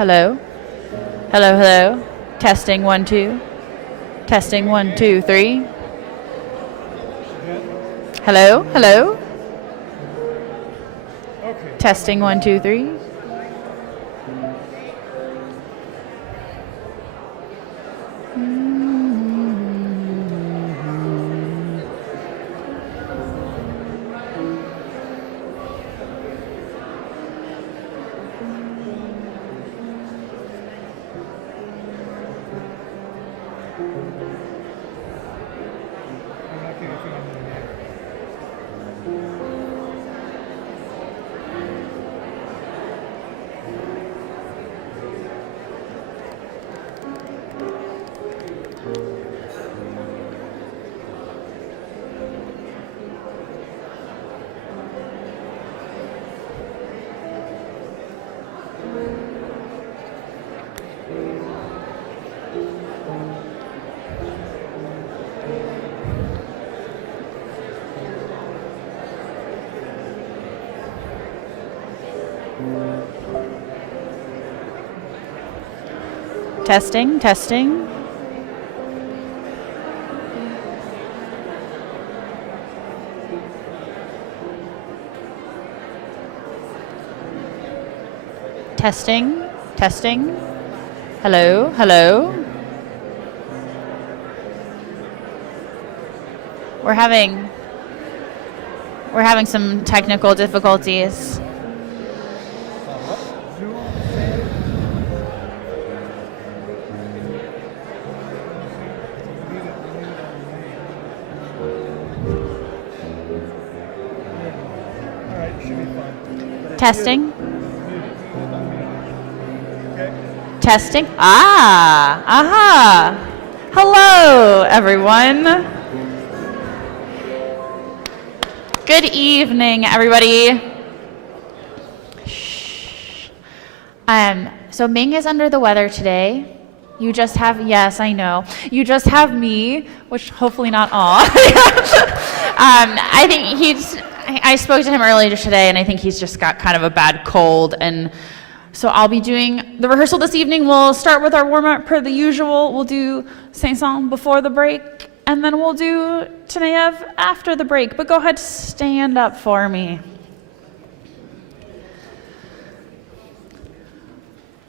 Hello? Hello, hello. Testing 1 2. Testing 1 2 3. Hello? Hello? Okay. Testing 1 2 3. I'm not getting anything on the net. Testing, testing. Testing, testing. Hello, hello. We're having some technical difficulties. All right, should be fine. Testing, Okay. testing. Aha. Hello, everyone. Good evening, everybody. Shh. So Ming is under the weather today. You just have, yes, I know. You just have me, which hopefully not all. I think I spoke to him earlier today, and I think he's just got kind of a bad cold. And so I'll be doing the rehearsal this evening. We'll start with our warm-up per the usual. We'll do Saint-Saëns before the break, and then we'll do Teneyev after the break. But go ahead, stand up for me.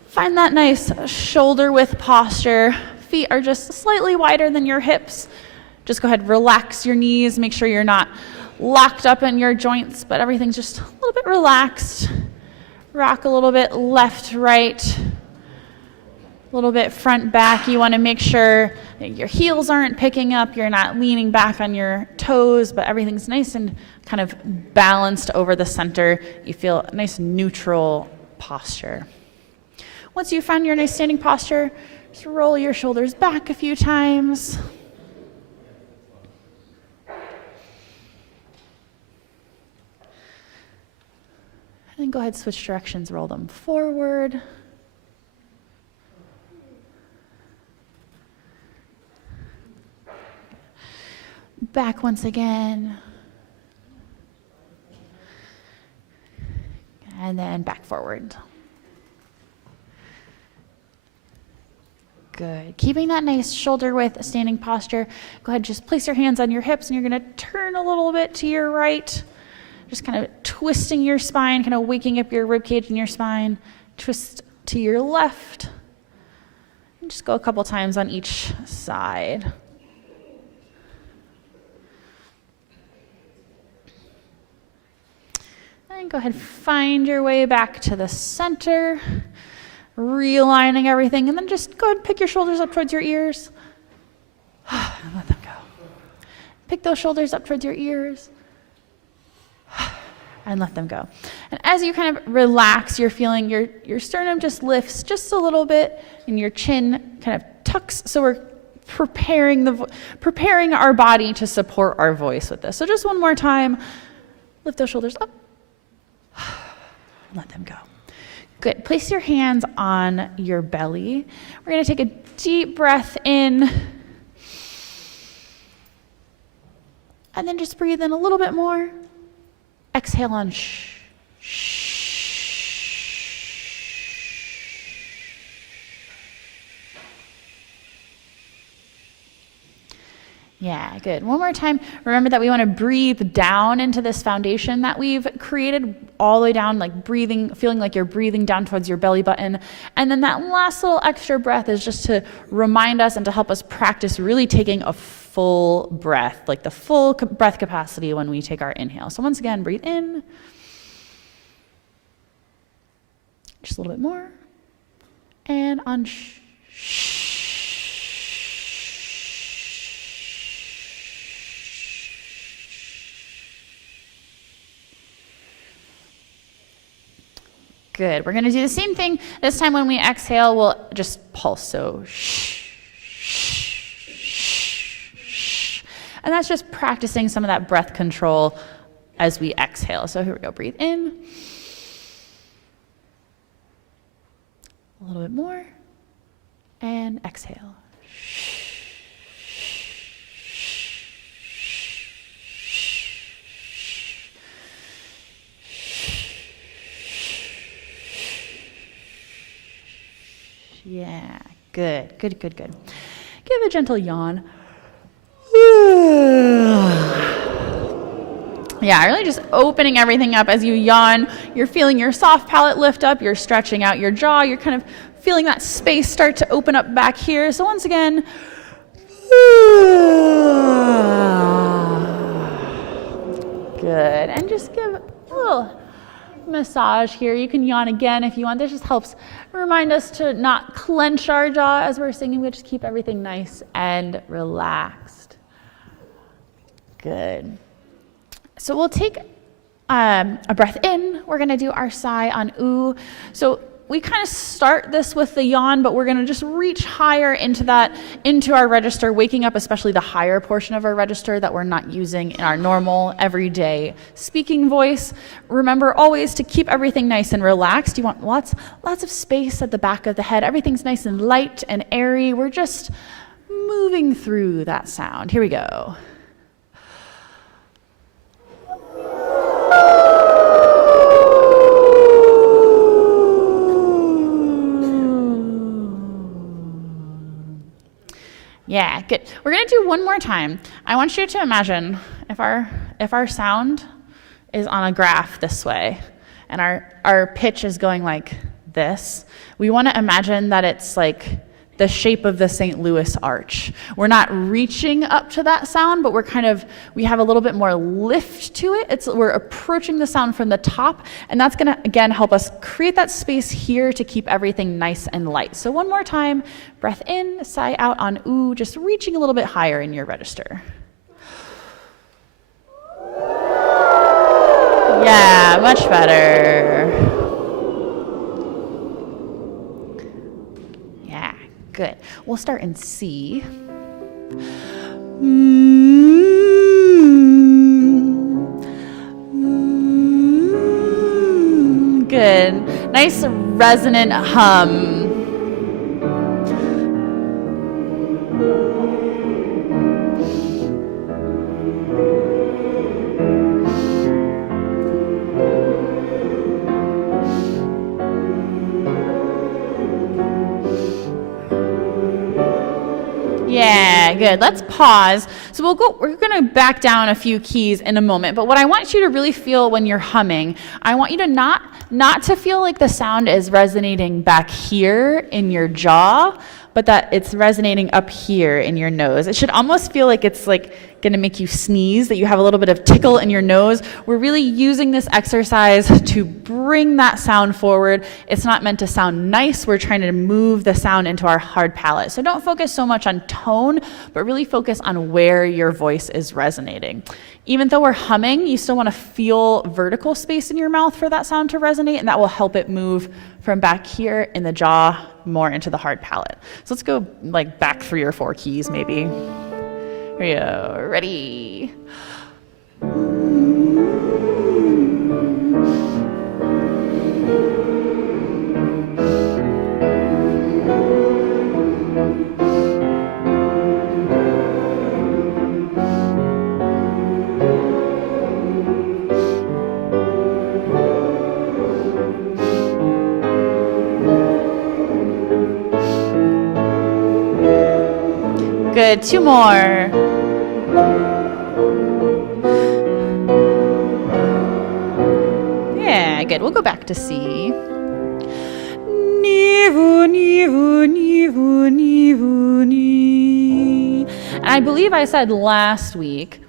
Find that nice shoulder-width posture. Feet are just slightly wider than your hips. Just go ahead, relax your knees. Make sure you're not locked up in your joints, but everything's just a little bit relaxed. Rock a little bit left, right, a little bit front, back. You want to make sure that your heels aren't picking up. You're not leaning back on your toes, but everything's nice and kind of balanced over the center. You feel a nice neutral posture. Once you find your nice standing posture, just roll your shoulders back a few times. And then go ahead, switch directions, roll them forward. Back once again. And then back forward. Good. Keeping that nice shoulder width standing posture. Go ahead, just place your hands on your hips, and you're going to turn a little bit to your right. Just kind of twisting your spine, kind of waking up your rib cage and your spine. Twist to your left. And just go a couple times on each side. And go ahead, find your way back to the center. Realigning everything, and then just go ahead and pick your shoulders up towards your ears. And let them go. Pick those shoulders up towards your ears. And let them go. And as you kind of relax, you're feeling your sternum just lifts just a little bit, and your chin kind of tucks. So we're preparing our body to support our voice with this. So just one more time. Lift those shoulders up. And let them go. Good. Place your hands on your belly. We're going to take a deep breath in. And then just breathe in a little bit more. Exhale on shh. Shh. Yeah, good. One more time. Remember that we want to breathe down into this foundation that we've created, all the way down, like breathing, feeling like you're breathing down towards your belly button. And then that last little extra breath is just to remind us and to help us practice really taking a full breath, like the full breath capacity when we take our inhale. So once again, breathe in. Just a little bit more. And on Good. We're going to do the same thing. This time when we exhale, we'll just pulse. So shh, shh, shh, shh. And that's just practicing some of that breath control as we exhale. So here we go. Breathe in. A little bit more. And exhale. Yeah, good, good, good, good. Give a gentle yawn. Yeah, really just opening everything up as you yawn. You're feeling your soft palate lift up. You're stretching out your jaw. You're kind of feeling that space start to open up back here. So once again, good. And just give a little massage here. You can yawn again if you want. This just helps remind us to not clench our jaw as we're singing. We just keep everything nice and relaxed. Good. So we'll take a breath in. We're going to do our sigh on ooh. So we kind of start this with the yawn, but we're going to just reach higher into our register, waking up especially the higher portion of our register that we're not using in our normal, everyday speaking voice. Remember always to keep everything nice and relaxed. You want lots of space at the back of the head. Everything's nice and light and airy. We're just moving through that sound. Here we go. Yeah, good. We're going to do one more time. I want you to imagine if our sound is on a graph this way and our pitch is going like this, we want to imagine that it's like the shape of the St. Louis Arch. We're not reaching up to that sound, but we have a little bit more lift to it. We're approaching the sound from the top, and that's going to, again, help us create that space here to keep everything nice and light. So one more time, breath in, sigh out on ooh, just reaching a little bit higher in your register. Yeah, much better. Good. We'll start in C. Good. Nice resonant hum. Yeah, good. Let's pause. So we're going to back down a few keys in a moment, but what I want you to really feel when you're humming, I want you to not to feel like the sound is resonating back here in your jaw, but that it's resonating up here in your nose. It should almost feel like it's like going to make you sneeze, that you have a little bit of tickle in your nose. We're really using this exercise to bring that sound forward. It's not meant to sound nice. We're trying to move the sound into our hard palate. So don't focus so much on tone, but really focus on where your voice is resonating. Even though we're humming, you still want to feel vertical space in your mouth for that sound to resonate, and that will help it move from back here in the jaw more into the hard palate. So let's go like back 3 or 4 keys maybe. Here we go. Ready? Good. 2 more. good. We'll go back to C. Ni-vu, ni-vu, ni-vu, ni-vu, ni. And I believe I said last week,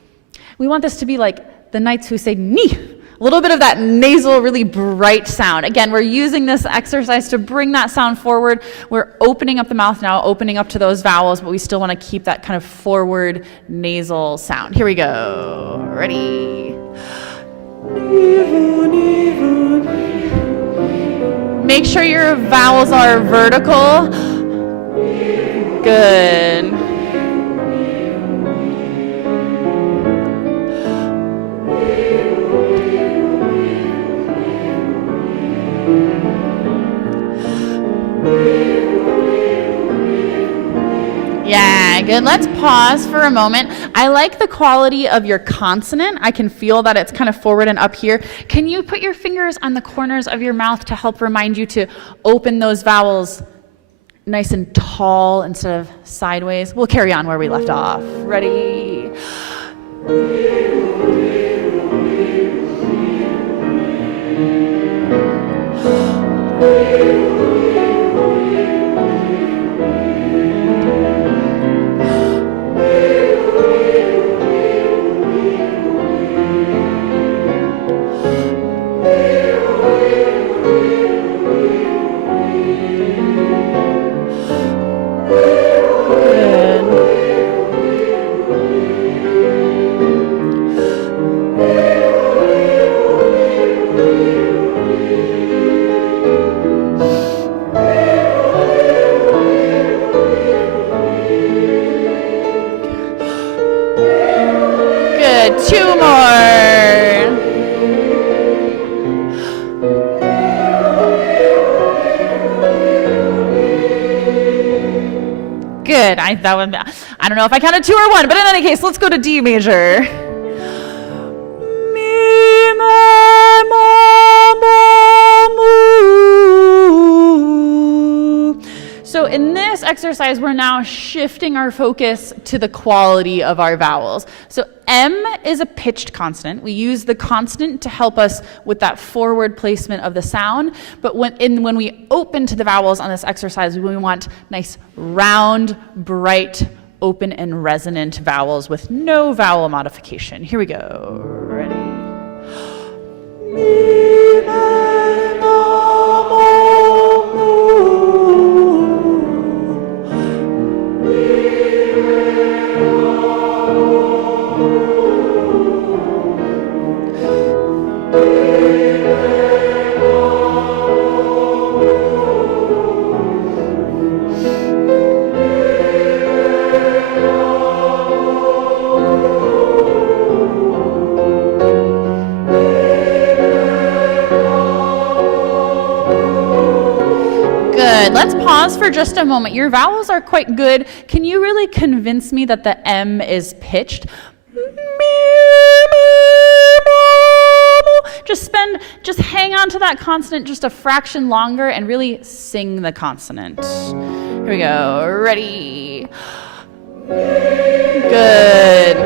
we want this to be like the knights who say ni. A little bit of that nasal, really bright sound. Again, we're using this exercise to bring that sound forward. We're opening up the mouth now, opening up to those vowels, but we still want to keep that kind of forward nasal sound. Here we go. Ready? Make sure your vowels are vertical. Good. Yeah, good. Let's pause for a moment. I like the quality of your consonant. I can feel that it's kind of forward and up here. Can you put your fingers on the corners of your mouth to help remind you to open those vowels nice and tall instead of sideways? We'll carry on where we left off. Ready? Two more. Good. I don't know if I counted two or one, but in any case, let's go to D major. Mi, ma, ma, ma, mu. So in this exercise, we're now shifting our focus to the quality of our vowels. So M is a pitched consonant. We use the consonant to help us with that forward placement of the sound. But when we open to the vowels on this exercise, we want nice, round, bright, open, and resonant vowels with no vowel modification. Here we go. Ready? Mi, ma, ma, ma, mu. Good. Let's pause for just a moment. Your vowels are quite good. Can you really convince me that the M is pitched? Just hang on to that consonant just a fraction longer and really sing the consonant. Here we go. Ready? Good.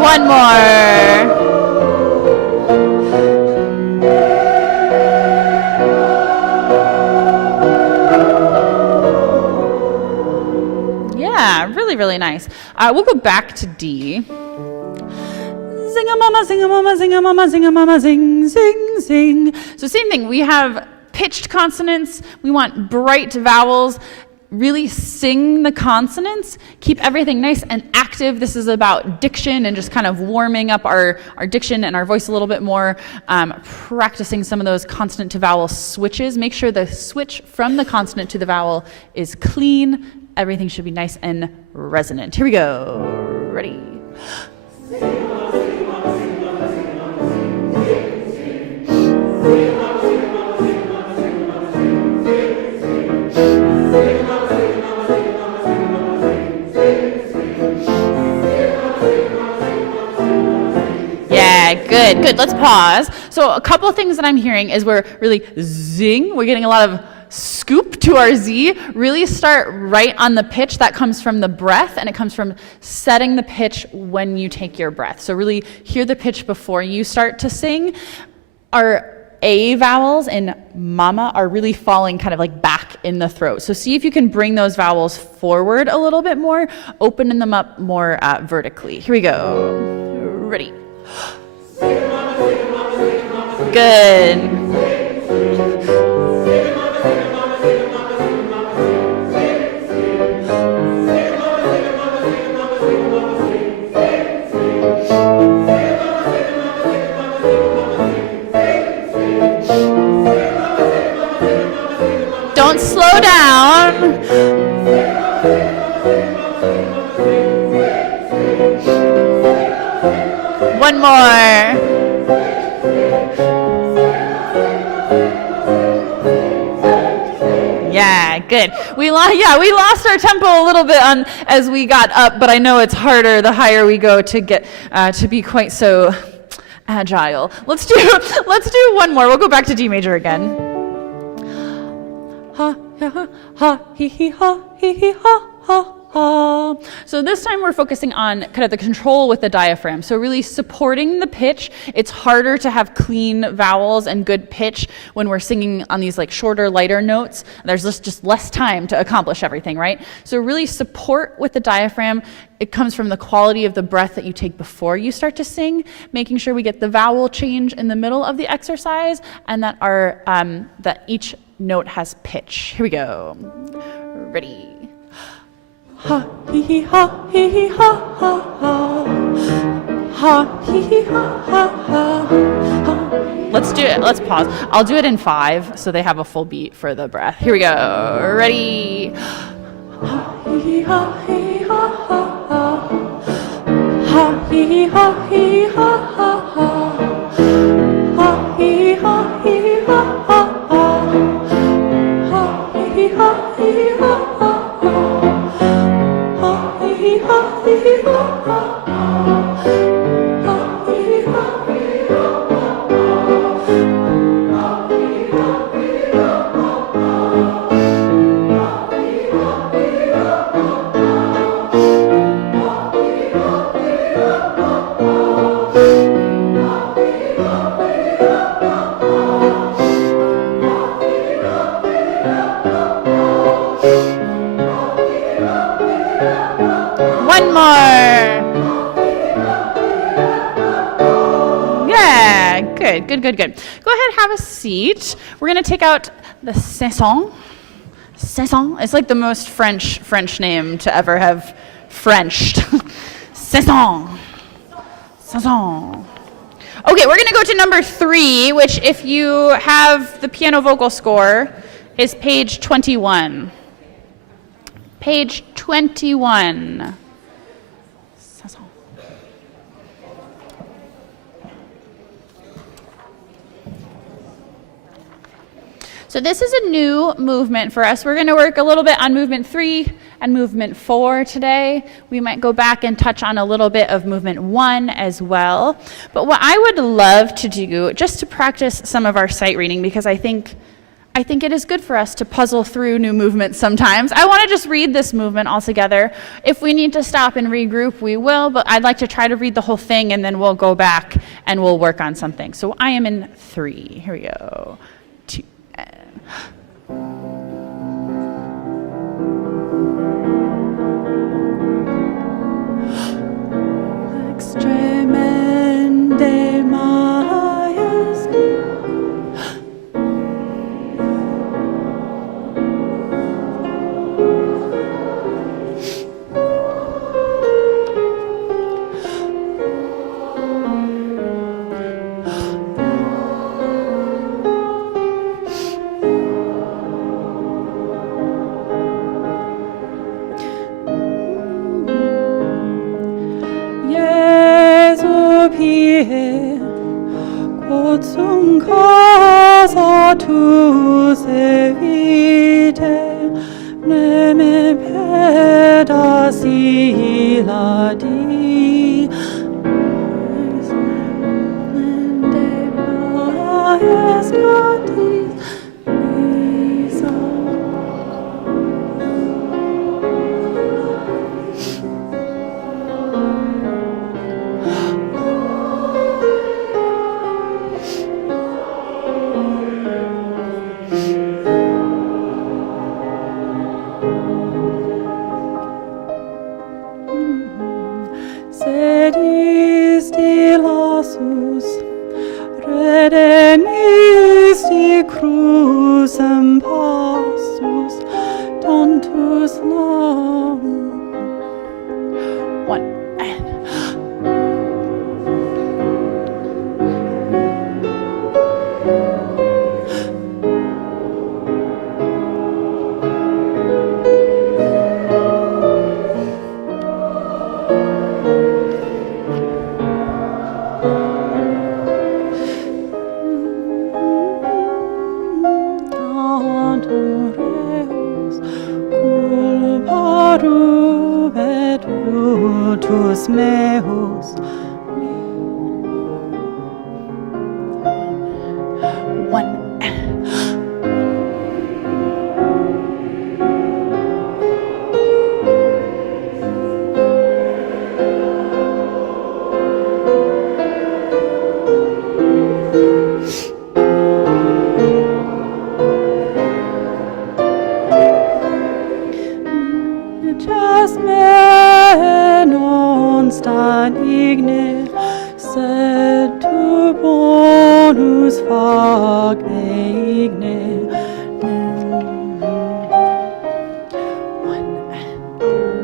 One more. Yeah, really, really nice. We'll go back to D. Zing-a-mama, zing-a-mama, zing-a-mama, zing-a-mama, zing, zing, zing. So same thing. We have pitched consonants. We want bright vowels. Really sing the consonants, keep everything nice and active. This is about diction and just kind of warming up our diction and our voice a little bit more, practicing some of those consonant to vowel switches. Make sure the switch from the consonant to the vowel is clean. Everything should be nice and resonant. Here we go. Ready? good. Let's pause. So a couple of things that I'm hearing is we're really zing. We're getting a lot of scoop to our Z. Really start right on the pitch. That comes from the breath, and it comes from setting the pitch when you take your breath. So really hear the pitch before you start to sing. Our A vowels in mama are really falling kind of like back in the throat. So see if you can bring those vowels forward a little bit more, opening them up more vertically. Here we go. Ready. Good. Don't slow down. One more. Yeah, good. We lost our tempo a little bit as we got up, but I know it's harder the higher we go to get to be quite so agile. Let's do one more. We'll go back to D major again. Ha ha ha he ha he ha ha. So this time we're focusing on kind of the control with the diaphragm. So really supporting the pitch. It's harder to have clean vowels and good pitch when we're singing on these like shorter, lighter notes. There's just less time to accomplish everything, right? So really support with the diaphragm. It comes from the quality of the breath that you take before you start to sing, making sure we get the vowel change in the middle of the exercise, and that that each note has pitch. Here we go. Ready. Ha hee ha hee ha ha ha. Ha hee ha ha ha. Let's do it. Let's pause. I'll do it in 5 so they have a full beat for the breath. Here we go. Ready. Ha hee ha hee ha ha ha. Ha hee ha hee ha ha ha. Ha hee ha hee ha ha ha. Ha hee ha hee ha ha. One more. Yeah, good. Go ahead, have a seat. We're going to take out the saison. Saison. It's like the most French name to ever have Frenched. Saison. Saison. Okay, we're going to go to number 3, which if you have the piano vocal score is page 21. Page 21. So this is a new movement for us. We're going to work a little bit on movement 3 and movement 4 today. We might go back and touch on a little bit of movement 1 as well. But what I would love to do, just to practice some of our sight reading, because I think it is good for us to puzzle through new movements sometimes. I want to just read this movement all together. If we need to stop and regroup, we will, but I'd like to try to read the whole thing, and then we'll go back and we'll work on something. So I am in 3. Here we go. 2. Extremamente majesty. 고충 가사 두세 위대 내메 페다시라디 too slow. One. Meus. One. Igne, sed tu bonus fac igne.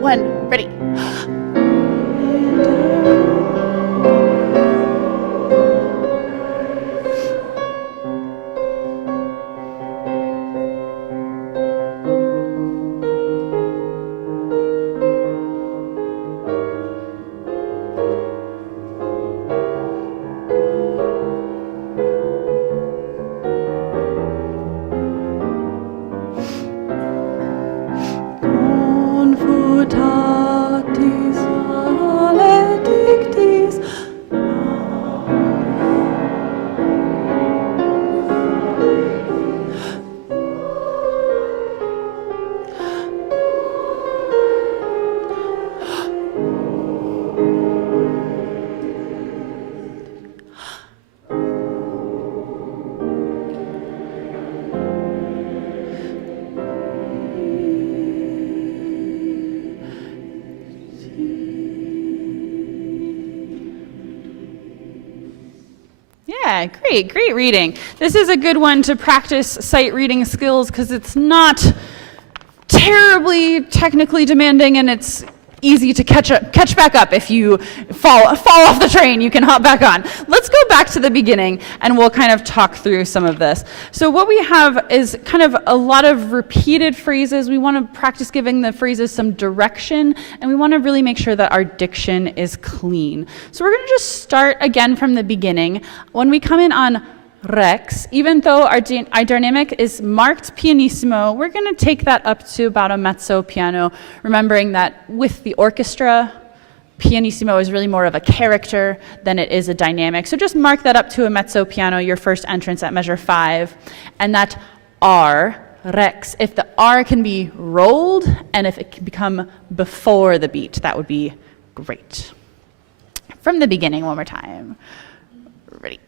One. Ready. Confutatis maledictis. Yeah, great reading. This is a good one to practice sight reading skills because it's not terribly technically demanding and it's easy to catch back up. If you fall off the train, you can hop back on. Let's go back to the beginning and we'll kind of talk through some of this. So what we have is kind of a lot of repeated phrases. We want to practice giving the phrases some direction, and we want to really make sure that our diction is clean. So we're going to just start again from the beginning. When we come in on Rex, even though our dynamic is marked pianissimo, we're going to take that up to about a mezzo piano, remembering that with the orchestra, pianissimo is really more of a character than it is a dynamic. So just mark that up to a mezzo piano, your first entrance at measure 5, and that R, Rex, if the R can be rolled and if it can become before the beat, that would be great. From the beginning, one more time. Ready?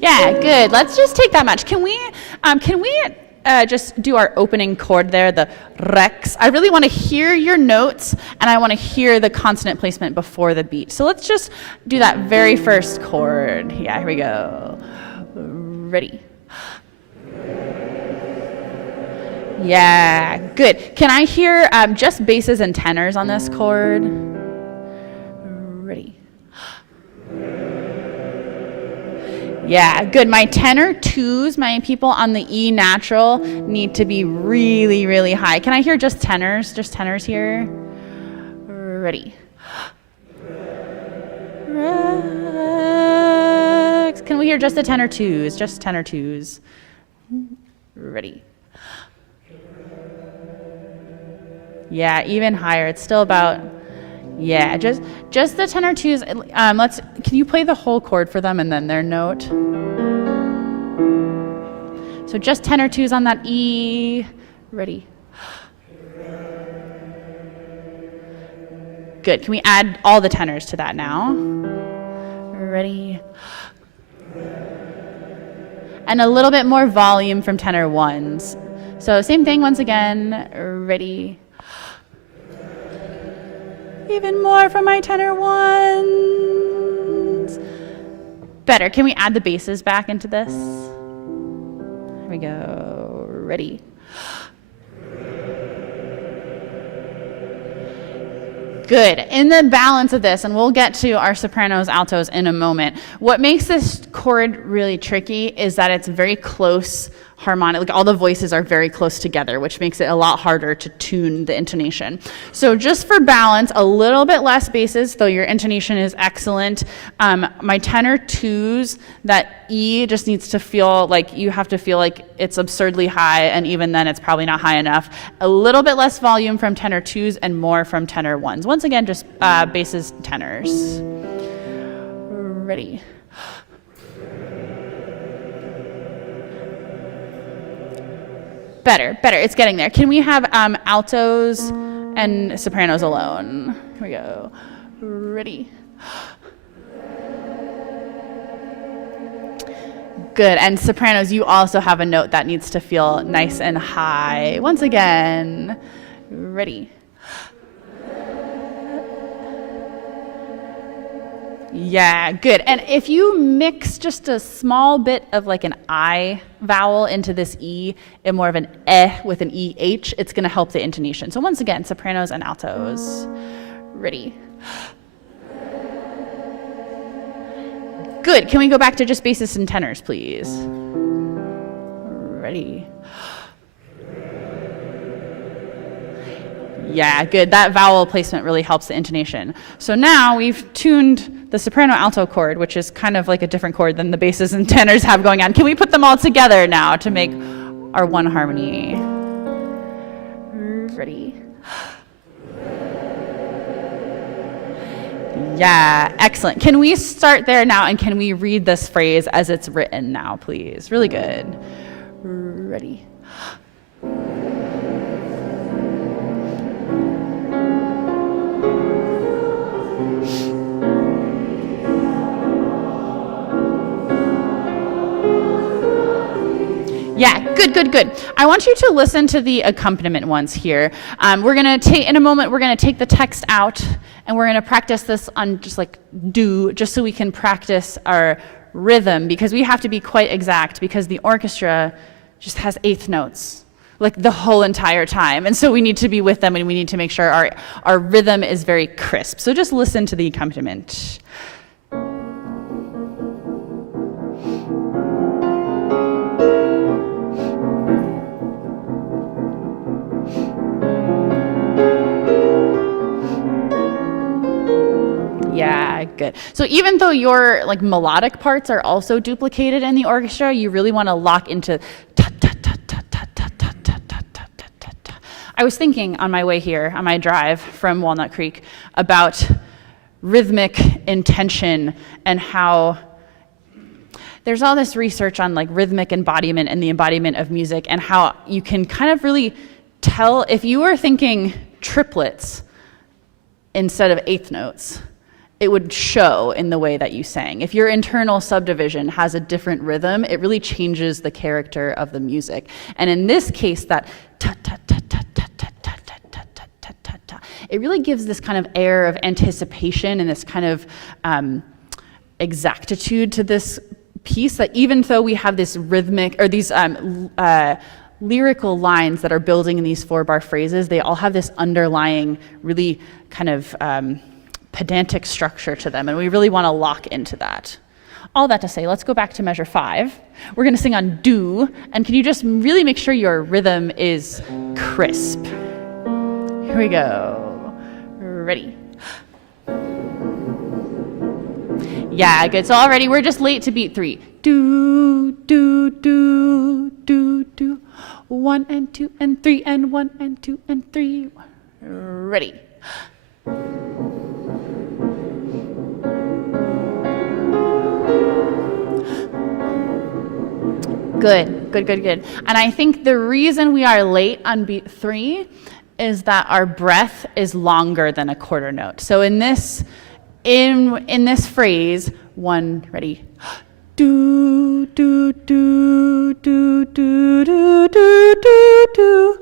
Yeah, good. Let's just take that much. Can we just do our opening chord there, the Rex? I really want to hear your notes, and I want to hear the consonant placement before the beat. So let's just do that very first chord. Yeah, here we go. Ready? Yeah, good. Can I hear just basses and tenors on this chord? Ready? Yeah, good. My tenor twos, my people on the E natural, need to be really, really high. Can I hear just tenors here? Ready. Rex. Can we hear just the tenor twos? Just tenor twos. Ready. Yeah, even higher. It's still about, yeah, just the tenor twos. Can you play the whole chord for them and then their note? So just tenor twos on that E. Ready. Good. Can we add all the tenors to that now? Ready. And a little bit more volume from tenor ones. So same thing once again, ready. Even more from my tenor ones. Better. Can we add the basses back into this? Here we go. Ready. Good. In the balance of this, and we'll get to our sopranos, altos in a moment, what makes this chord really tricky is that it's very close harmonic, like all the voices are very close together, which makes it a lot harder to tune the intonation. So just for balance, a little bit less basses, though your intonation is excellent. My tenor twos, that E just needs to feel like, you have to feel like it's absurdly high, and even then it's probably not high enough. A little bit less volume from tenor twos and more from tenor ones. Once again, just basses, tenors. Ready. Better. It's getting there. Can we have altos and sopranos alone? Here we go. Ready. Good. And sopranos, you also have a note that needs to feel nice and high. Once again. Ready. Yeah, good. And if you mix just a small bit of like an I vowel into this E and more of an eh with an EH, it's going to help the intonation. So once again, sopranos and altos. Ready. Good. Can we go back to just basses and tenors, please? Ready. Yeah, good. That vowel placement really helps the intonation. So now we've tuned the soprano alto chord, which is kind of like a different chord than the basses and tenors have going on. Can we put them all together now to make our one harmony? Ready? Yeah, excellent. Can we start there now, and can we read this phrase as it's written now, please? Really good. Ready? Yeah, good. I want you to listen to the accompaniment ones here. We're going to take, in a moment, we're going to take the text out, and we're going to practice this on just like do, just so we can practice our rhythm, because we have to be quite exact, because the orchestra just has eighth notes, like the whole entire time. And so we need to be with them, and we need to make sure our rhythm is very crisp. So just listen to the accompaniment. Yeah, good. So even though your like melodic parts are also duplicated in the orchestra, you really want to lock into ta ta ta ta ta ta ta ta ta ta ta ta. I was thinking on my way here, on my drive from Walnut Creek, about rhythmic intention and how there's all this research on like rhythmic embodiment and the embodiment of music, and how you can kind of really tell if you are thinking triplets instead of eighth notes. It would show in the way that you sang. If your internal subdivision has a different rhythm, it really changes the character of the music. And in this case, that ta ta ta ta ta ta ta ta ta ta ta ta ta, it really gives this kind of air of anticipation and this kind of exactitude to this piece, that even though we have this rhythmic or these lyrical lines that are building in these 4-bar phrases, they all have this underlying really kind of pedantic structure to them, and we really want to lock into that. All that to say, let's go back to measure 5. We're going to sing on do, and can you just really make sure your rhythm is crisp? Here we go. Ready? Yeah, good. So already we're just late to beat 3. Do, do, do, do, do. 1 and 2 and 3 and 1 and 2 and 3. Ready? Good. And I think the reason we are late on beat 3 is that our breath is longer than a quarter note. So in this phrase, 1, ready, Do, do, do, do, do, do, do, do, do,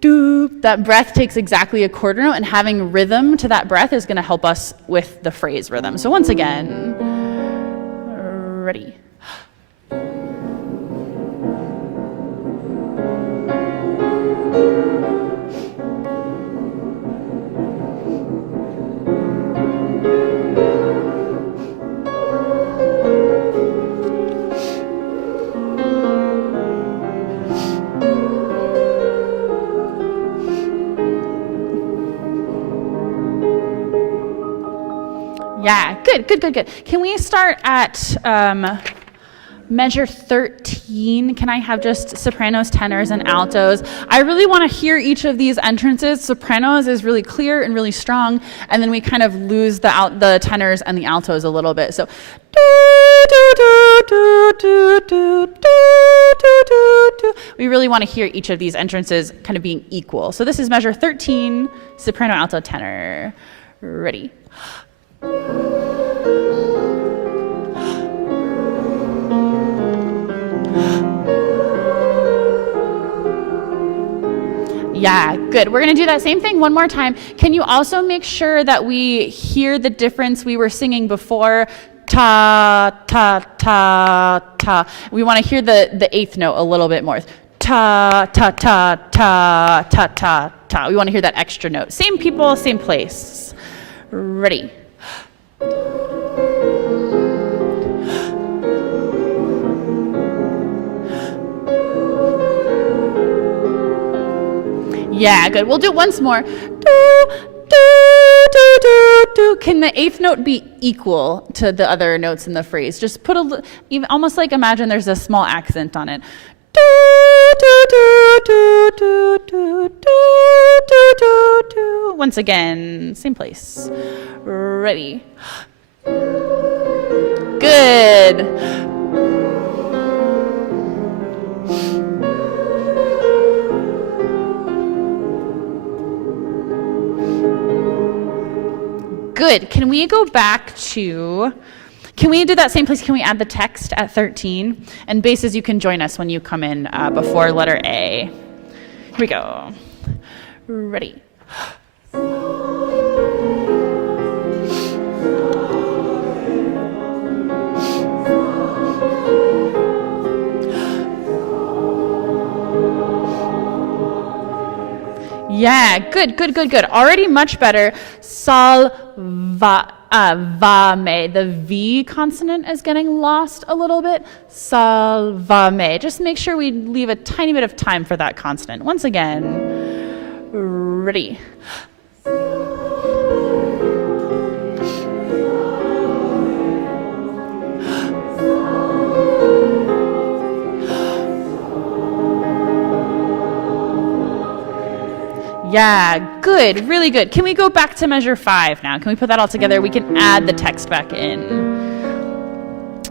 do. That breath takes exactly a quarter note, and having rhythm to that breath is going to help us with the phrase rhythm. So once again, ready. Yeah, good. Can we start at measure 13? Can I have just sopranos, tenors, and altos? I really want to hear each of these entrances. Sopranos is really clear and really strong, and then we kind of lose the tenors and the altos a little bit. So, we really want to hear each of these entrances kind of being equal. So this is measure 13, soprano, alto, tenor. Ready? Yeah, good. We're going to do that same thing one more time. Can you also make sure that we hear the difference we were singing before? Ta, ta, ta, ta. We want to hear the eighth note a little bit more. Ta, ta, ta, ta, ta, ta, ta. We want to hear that extra note. Same people, same place. Ready? Yeah, good. We'll do it once more. Do, do, do, do, do. Can the eighth note be equal to the other notes in the phrase? Just put even almost like imagine there's a small accent on it. Do, do, do, do, do, do, do, do, do, do. Once again, same place. Ready. Good. Good. Can we go back to, can we do that same place? Can we add the text at 13? And basses, you can join us when you come in before letter A. Here we go. Ready. Yeah, good. Already much better. Salvame. The V consonant is getting lost a little bit. Salvame. Just make sure we leave a tiny bit of time for that consonant. Once again, ready. Yeah, good, really good. Can we go back to measure 5 now? Can we put that all together? We can add the text back in.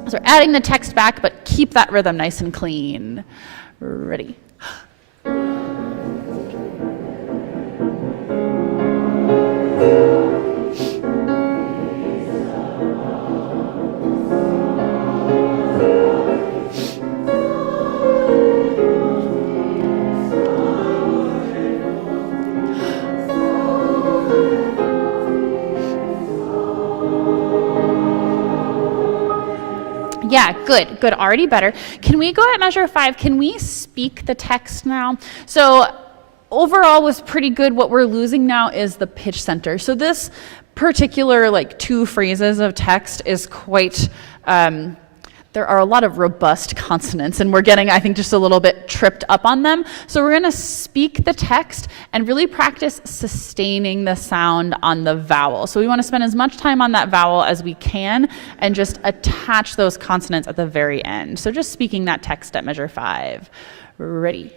So we're adding the text back, but keep that rhythm nice and clean. Ready. Yeah, good, already better. Can we go at measure 5? Can we speak the text now? So overall was pretty good. What we're losing now is the pitch center. So this particular 2 phrases of text is quite, there are a lot of robust consonants, and we're getting, I think, just a little bit tripped up on them. So we're going to speak the text and really practice sustaining the sound on the vowel. So we want to spend as much time on that vowel as we can and just attach those consonants at the very end. So just speaking that text at measure 5. Ready.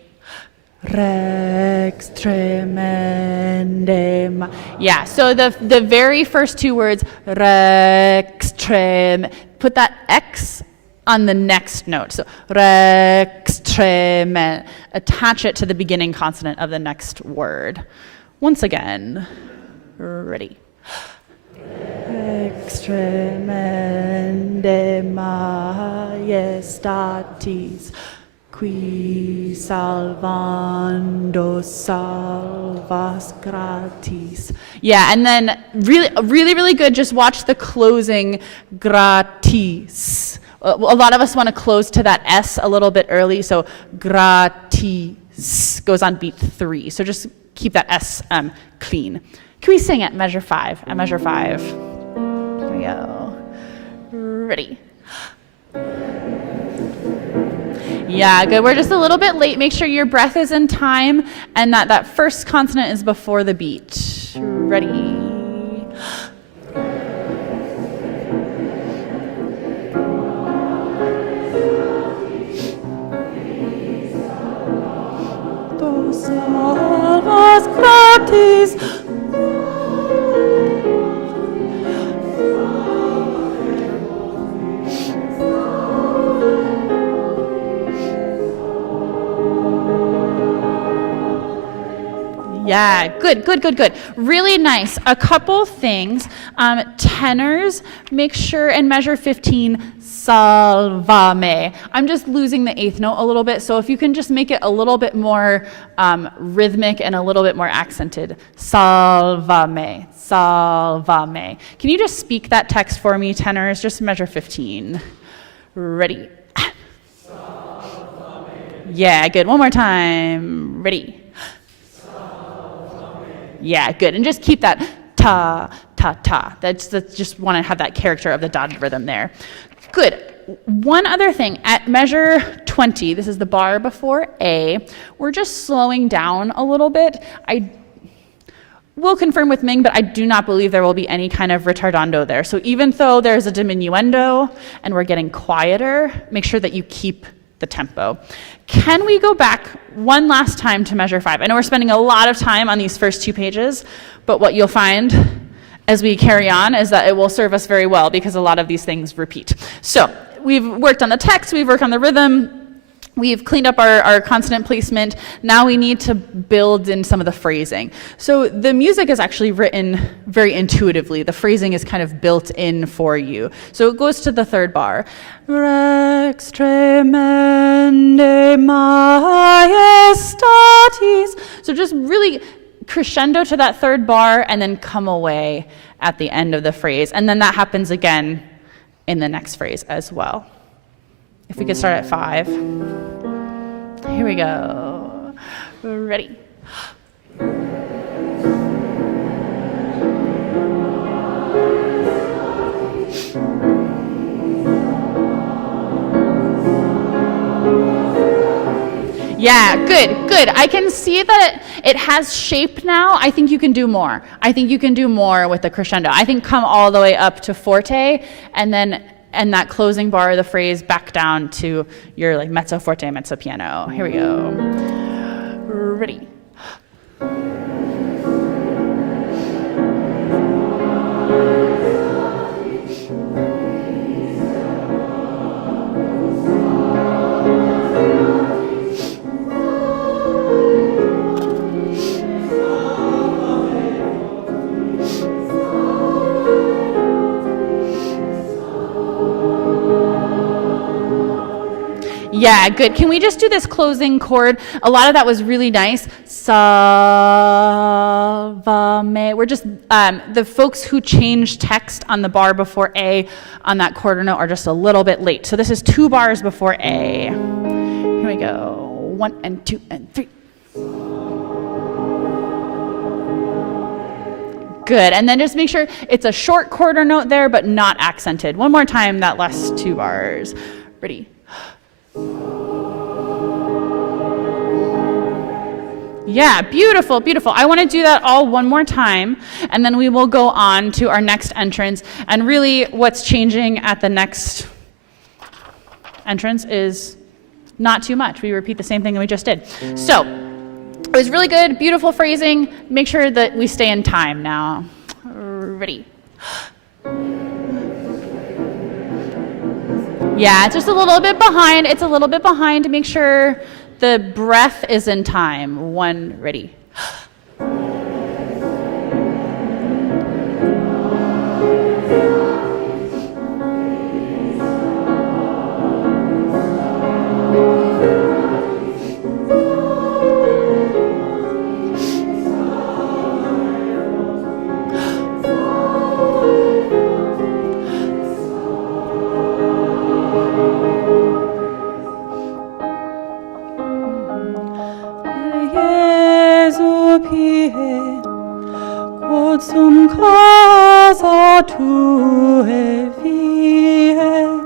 Rex tremendem. Yeah, so the very first 2 words, rex trem, put that X on the next note. So rex trem, attach it to the beginning consonant of the next word. Once again, ready. Rex tremende majestatis, qui salvando salvas gratis. Yeah, and then really good, just watch the closing gratis. A lot of us want to close to that S a little bit early, so gratis goes on beat 3. So just keep that S clean. Can we sing at measure 5? At measure 5. Here we go. Ready. Yeah, good. We're just a little bit late. Make sure your breath is in time and that first consonant is before the beat. Ready. Salvas gratis. Yeah, good. Really nice. A couple things. Tenors, make sure in measure 15, salvame. I'm just losing the 8th note a little bit, so if you can just make it a little bit more rhythmic and a little bit more accented. Salvame. Can you just speak that text for me, tenors? Just measure 15. Ready. Yeah, good. One more time. Ready. Yeah, good. And just keep that ta, ta, ta. That's just want to have that character of the dotted rhythm there. Good. One other thing, at measure 20, this is the bar before A, we're just slowing down a little bit. I will confirm with Ming, but I do not believe there will be any kind of retardando there. So even though there's a diminuendo and we're getting quieter, make sure that you keep the tempo. Can we go back one last time to measure 5? I know we're spending a lot of time on these first 2 pages, but what you'll find as we carry on is that it will serve us very well because a lot of these things repeat. So we've worked on the text, we've worked on the rhythm, we've cleaned up our consonant placement. Now we need to build in some of the phrasing. So the music is actually written very intuitively. The phrasing is kind of built in for you. So it goes to the 3rd bar. Rex tremende majestatis. So just really crescendo to that 3rd bar and then come away at the end of the phrase. And then that happens again in the next phrase as well. If we could start at 5. Here we go. Ready. Yeah, good. I can see that it has shape now. I think you can do more. I think you can do more with the crescendo. I think come all the way up to forte and that closing bar of the phrase back down to your like mezzo forte, mezzo piano. Here we go. Ready. Yeah, good. Can we just do this closing chord? A lot of that was really nice. Salvame. We're just, the folks who changed text on the bar before A on that quarter note are just a little bit late. So this is 2 bars before A. Here we go. 1 and 2 and 3. Good. And then just make sure it's a short quarter note there, but not accented. One more time, that last 2 bars. Ready? Yeah, beautiful. I want to do that all one more time, and then we will go on to our next entrance. And really, what's changing at the next entrance is not too much. We repeat the same thing that we just did. So, it was really good, beautiful phrasing. Make sure that we stay in time now. Ready? Yeah, it's just a little bit behind. It's a little bit behind to make sure the breath is in time. 1, ready. pihe, quod sum causa tuae viae.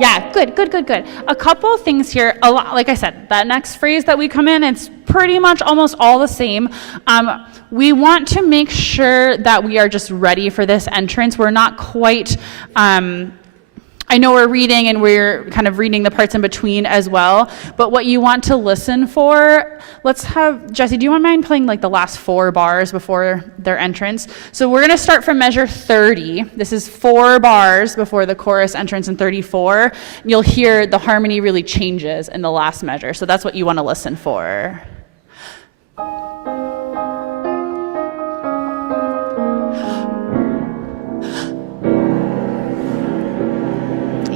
Yeah, good. A couple things here. A lot, like I said, that next phrase that we come in, it's pretty much almost all the same. We want to make sure that we are just ready for this entrance. We're not quite, I know we're reading and we're kind of reading the parts in between as well, but what you want to listen for, let's have, Jesse, do you mind playing like the last 4 bars before their entrance? So we're going to start from measure 30. This is 4 bars before the chorus entrance in 34. And you'll hear the harmony really changes in the last measure. So that's what you want to listen for.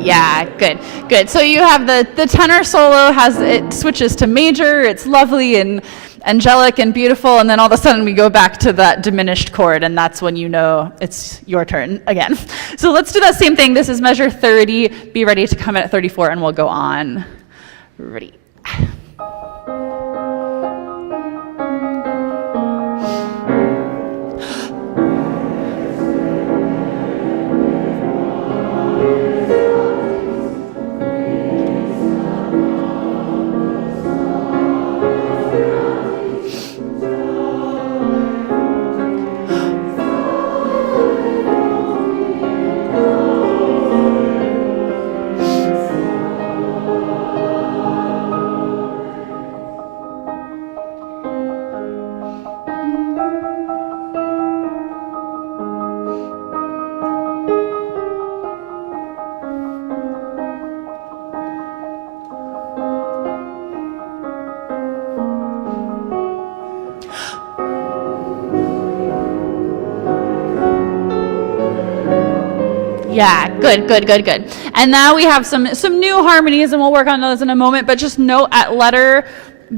Yeah, good. So you have the tenor solo it switches to major, it's lovely and angelic and beautiful, and then all of a sudden we go back to that diminished chord, and that's when you know it's your turn again. So let's do that same thing. This is measure 30. Be ready to come in at 34, and we'll go on. Ready. Yeah, good. And now we have some new harmonies, and we'll work on those in a moment, but just note at letter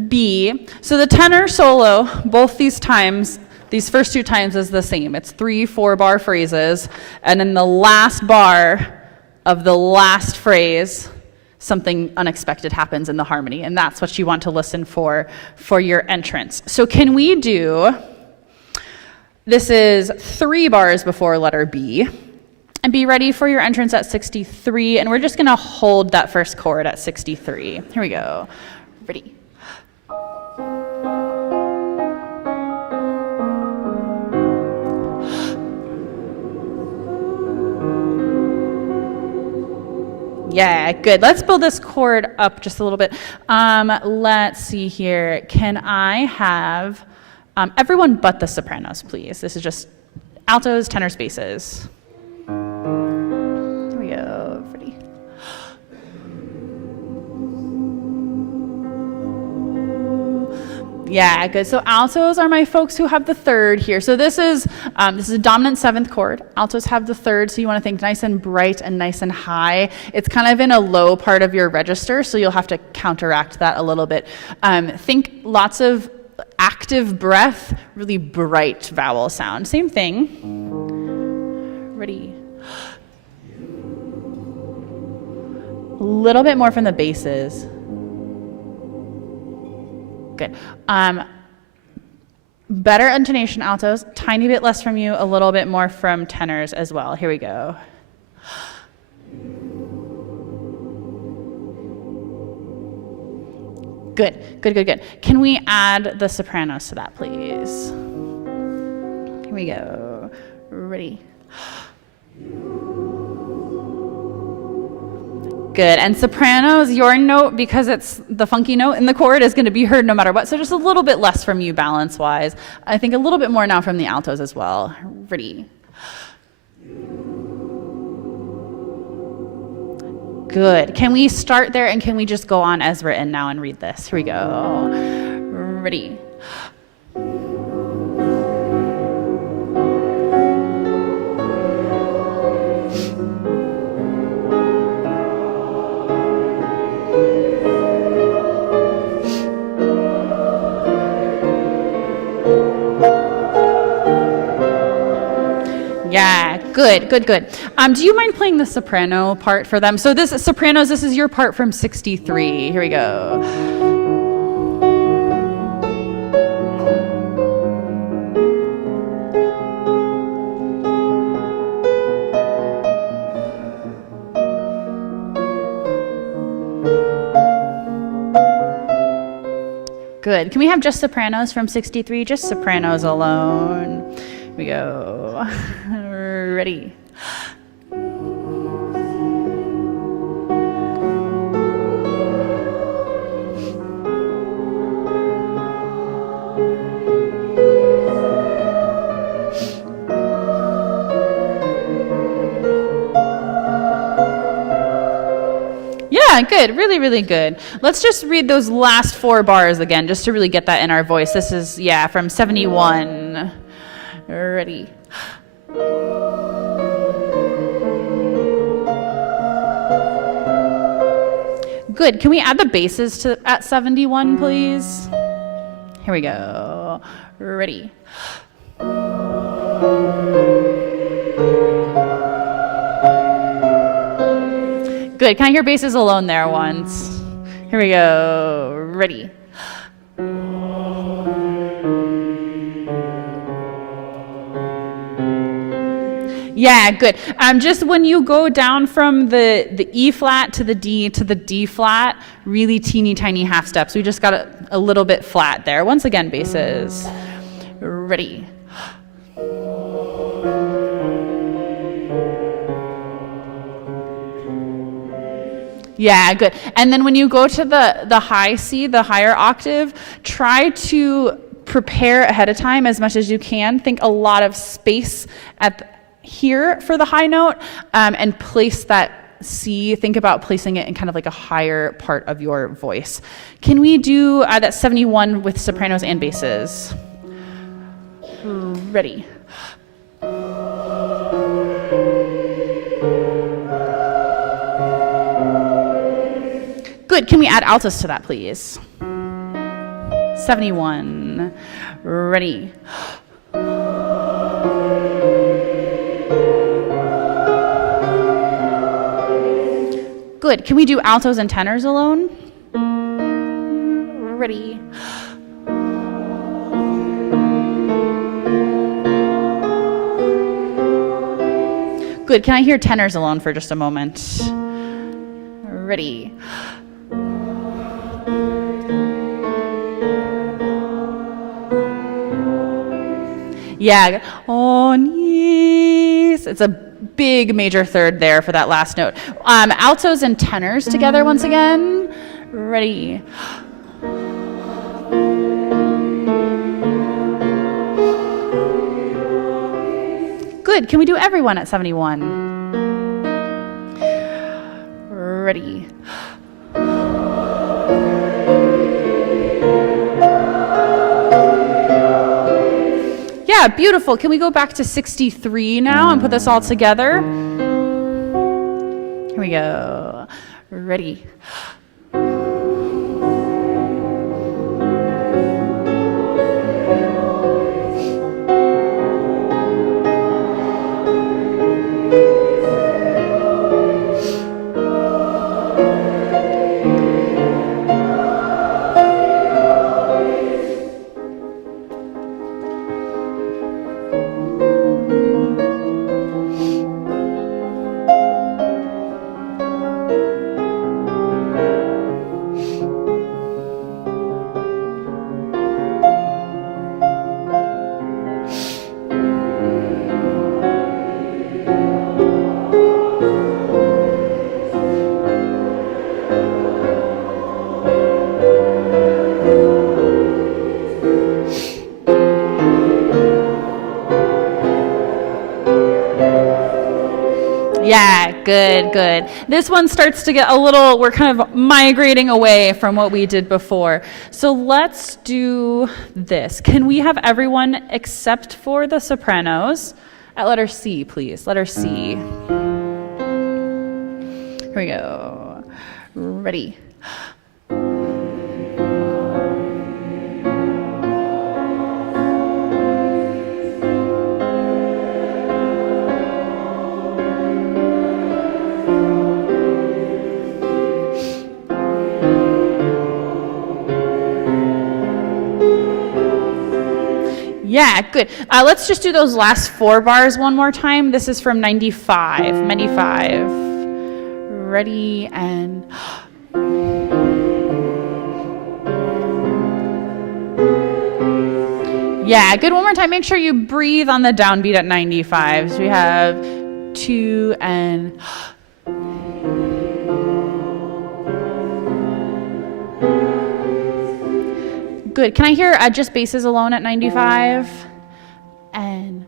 B, so the tenor solo, both these times, these first 2 times is the same. It's 3 4-bar phrases, and in the last bar of the last phrase, something unexpected happens in the harmony, and that's what you want to listen for your entrance. So can we do, this is 3 bars before letter B, and be ready for your entrance at 63, and we're just going to hold that first chord at 63. Here we go. Ready. Yeah, good. Let's build this chord up just a little bit. Let's see here. Can I have everyone but the sopranos, please? This is just altos, tenors, basses. Here we go. Ready. Yeah, good. So altos are my folks who have the 3rd here. So this is a dominant 7th chord. Altos have the 3rd, so you want to think nice and bright and nice and high. It's kind of in a low part of your register, so you'll have to counteract that a little bit. Think lots of active breath, really bright vowel sound. Same thing. Ready. A little bit more from the basses. Good. Better intonation altos, tiny bit less from you, a little bit more from tenors as well. Here we go. Good. Can we add the sopranos to that, please? Here we go. Ready. Good. And sopranos, your note, because it's the funky note in the chord, is going to be heard no matter what. So just a little bit less from you balance-wise. I think a little bit more now from the altos as well. Ready. Good. Can we start there, and can we just go on as written now and read this? Here we go. Ready. Yeah, good, good, good. Do you mind playing the soprano part for them? So this sopranos, this is your part from 63. Here we go. Good. Can we have just sopranos from 63? Just sopranos alone. Here we go. Ready. Yeah, good. Really, really good. Let's just read those last 4 bars again, just to really get that in our voice. This is, yeah, from 71. Ready. Good. Can we add the basses to at 71, please? Here we go. Ready. Good. Can I hear basses alone there once? Here we go. Ready. Yeah, good. Just when you go down from the E flat to the D flat, really teeny tiny half steps. We just got a little bit flat there. Once again, basses. Ready. Yeah, good. And then when you go to the high C, the higher octave, try to prepare ahead of time as much as you can. Think a lot of space here for the high note, and place that C, think about placing it in kind of like a higher part of your voice. Can we do that 71 with sopranos and basses? Ready. Good. Can we add altos to that, please? 71. Ready. Good. Can we do altos and tenors alone? Ready. Good. Can I hear tenors alone for just a moment? Ready. Yeah. Onis. It's a big major third there for that last note. Altos and tenors together once again. Ready. Good. Can we do everyone at 71? Ready. Yeah, beautiful. Can we go back to 63 now and put this all together? Here we go. Ready. good, good. This one starts to get a little, we're kind of migrating away from what we did before. So let's do this. Can we have everyone except for the sopranos at letter C, please? Letter C. Here we go. Ready. Yeah, good. Let's just do those last 4 bars one more time. This is from 95. 95. Ready and... Yeah, good. One more time. Make sure you breathe on the downbeat at 95. So we have 2 and... Good. Can I hear just basses alone at 95? And...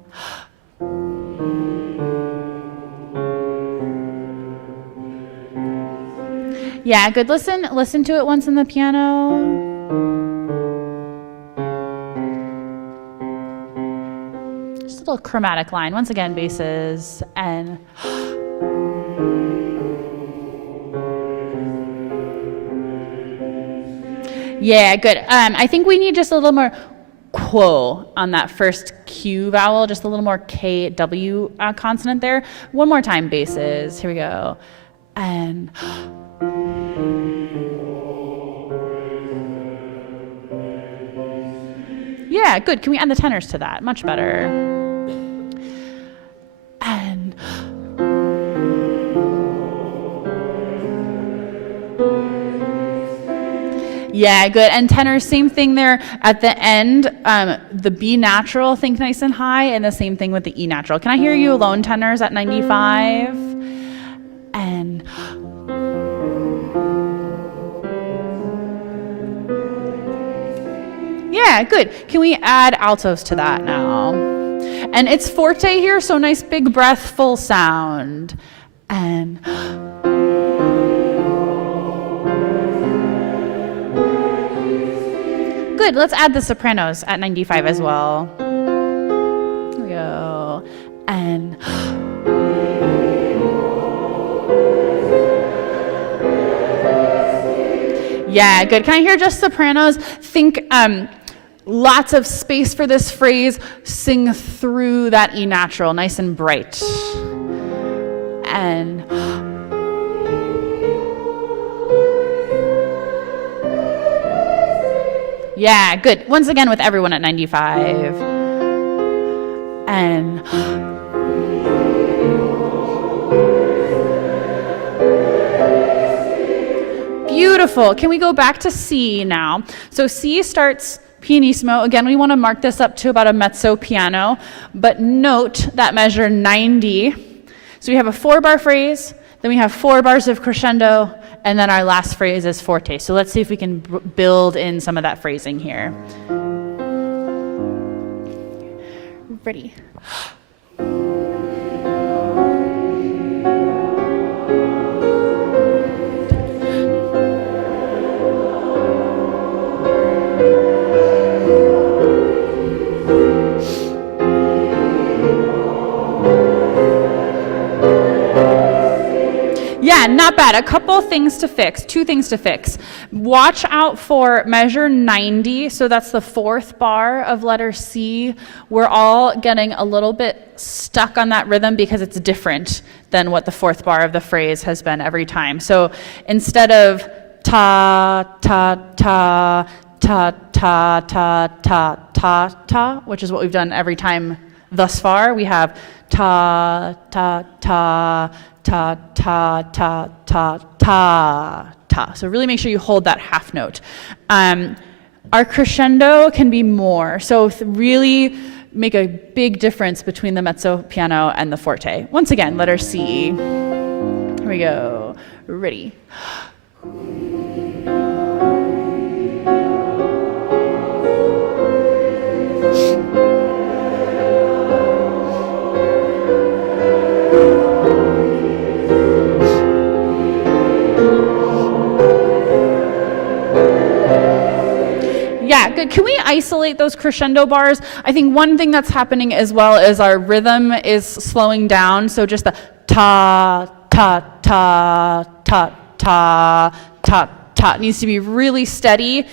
Yeah, good. Listen to it once in the piano. Just a little chromatic line. Once again, basses and... Yeah, good. I think we need just a little more quo on that first Q vowel, just a little more KW consonant there. One more time, basses. Here we go. And... Yeah, good. Can we add the tenors to that? Much better. And... Yeah, good. And tenor, same thing there at the end. The B natural, think nice and high, and the same thing with the E natural. Can I hear you alone tenors at 95? And... Yeah, good. Can we add altos to that now? And it's forte here, so nice big breath, full sound. And... Good, let's add the sopranos at 95 as well. Here we go. And... Yeah, good. Can I hear just sopranos? Think lots of space for this phrase. Sing through that E natural, nice and bright. And... Yeah, good. Once again with everyone at 95. And... Beautiful. Can we go back to C now? So C starts pianissimo. Again, we want to mark this up to about a mezzo piano, but note that measure 90. So we have a 4-bar phrase, then we have 4 bars of crescendo, and then our last phrase is forte. So let's see if we can build in some of that phrasing here. Ready? Yeah, not bad. A couple things to fix, 2 things to fix. Watch out for measure 90, so that's the 4th bar of letter C. We're all getting a little bit stuck on that rhythm because it's different than what the 4th bar of the phrase has been every time. So instead of ta, ta, ta, ta, ta, ta, ta, ta, ta, which is what we've done every time thus far, we have ta, ta, ta, ta, ta, ta, ta, ta, ta. So really make sure you hold that half note. Our crescendo can be more. So really make a big difference between the mezzo piano and the forte. Once again, letter C. Here we go. Ready. Yeah, good. Can we isolate those crescendo bars? I think one thing that's happening as well is our rhythm is slowing down. So just the ta, ta, ta, ta, ta, ta, ta needs to be really steady.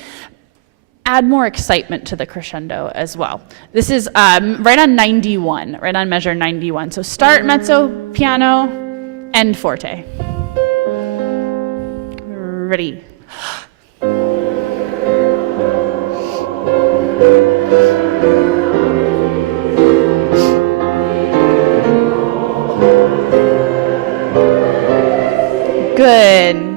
Add more excitement to the crescendo as well. This is right on 91, right on measure 91. So start mezzo, piano, end forte. Ready. Good.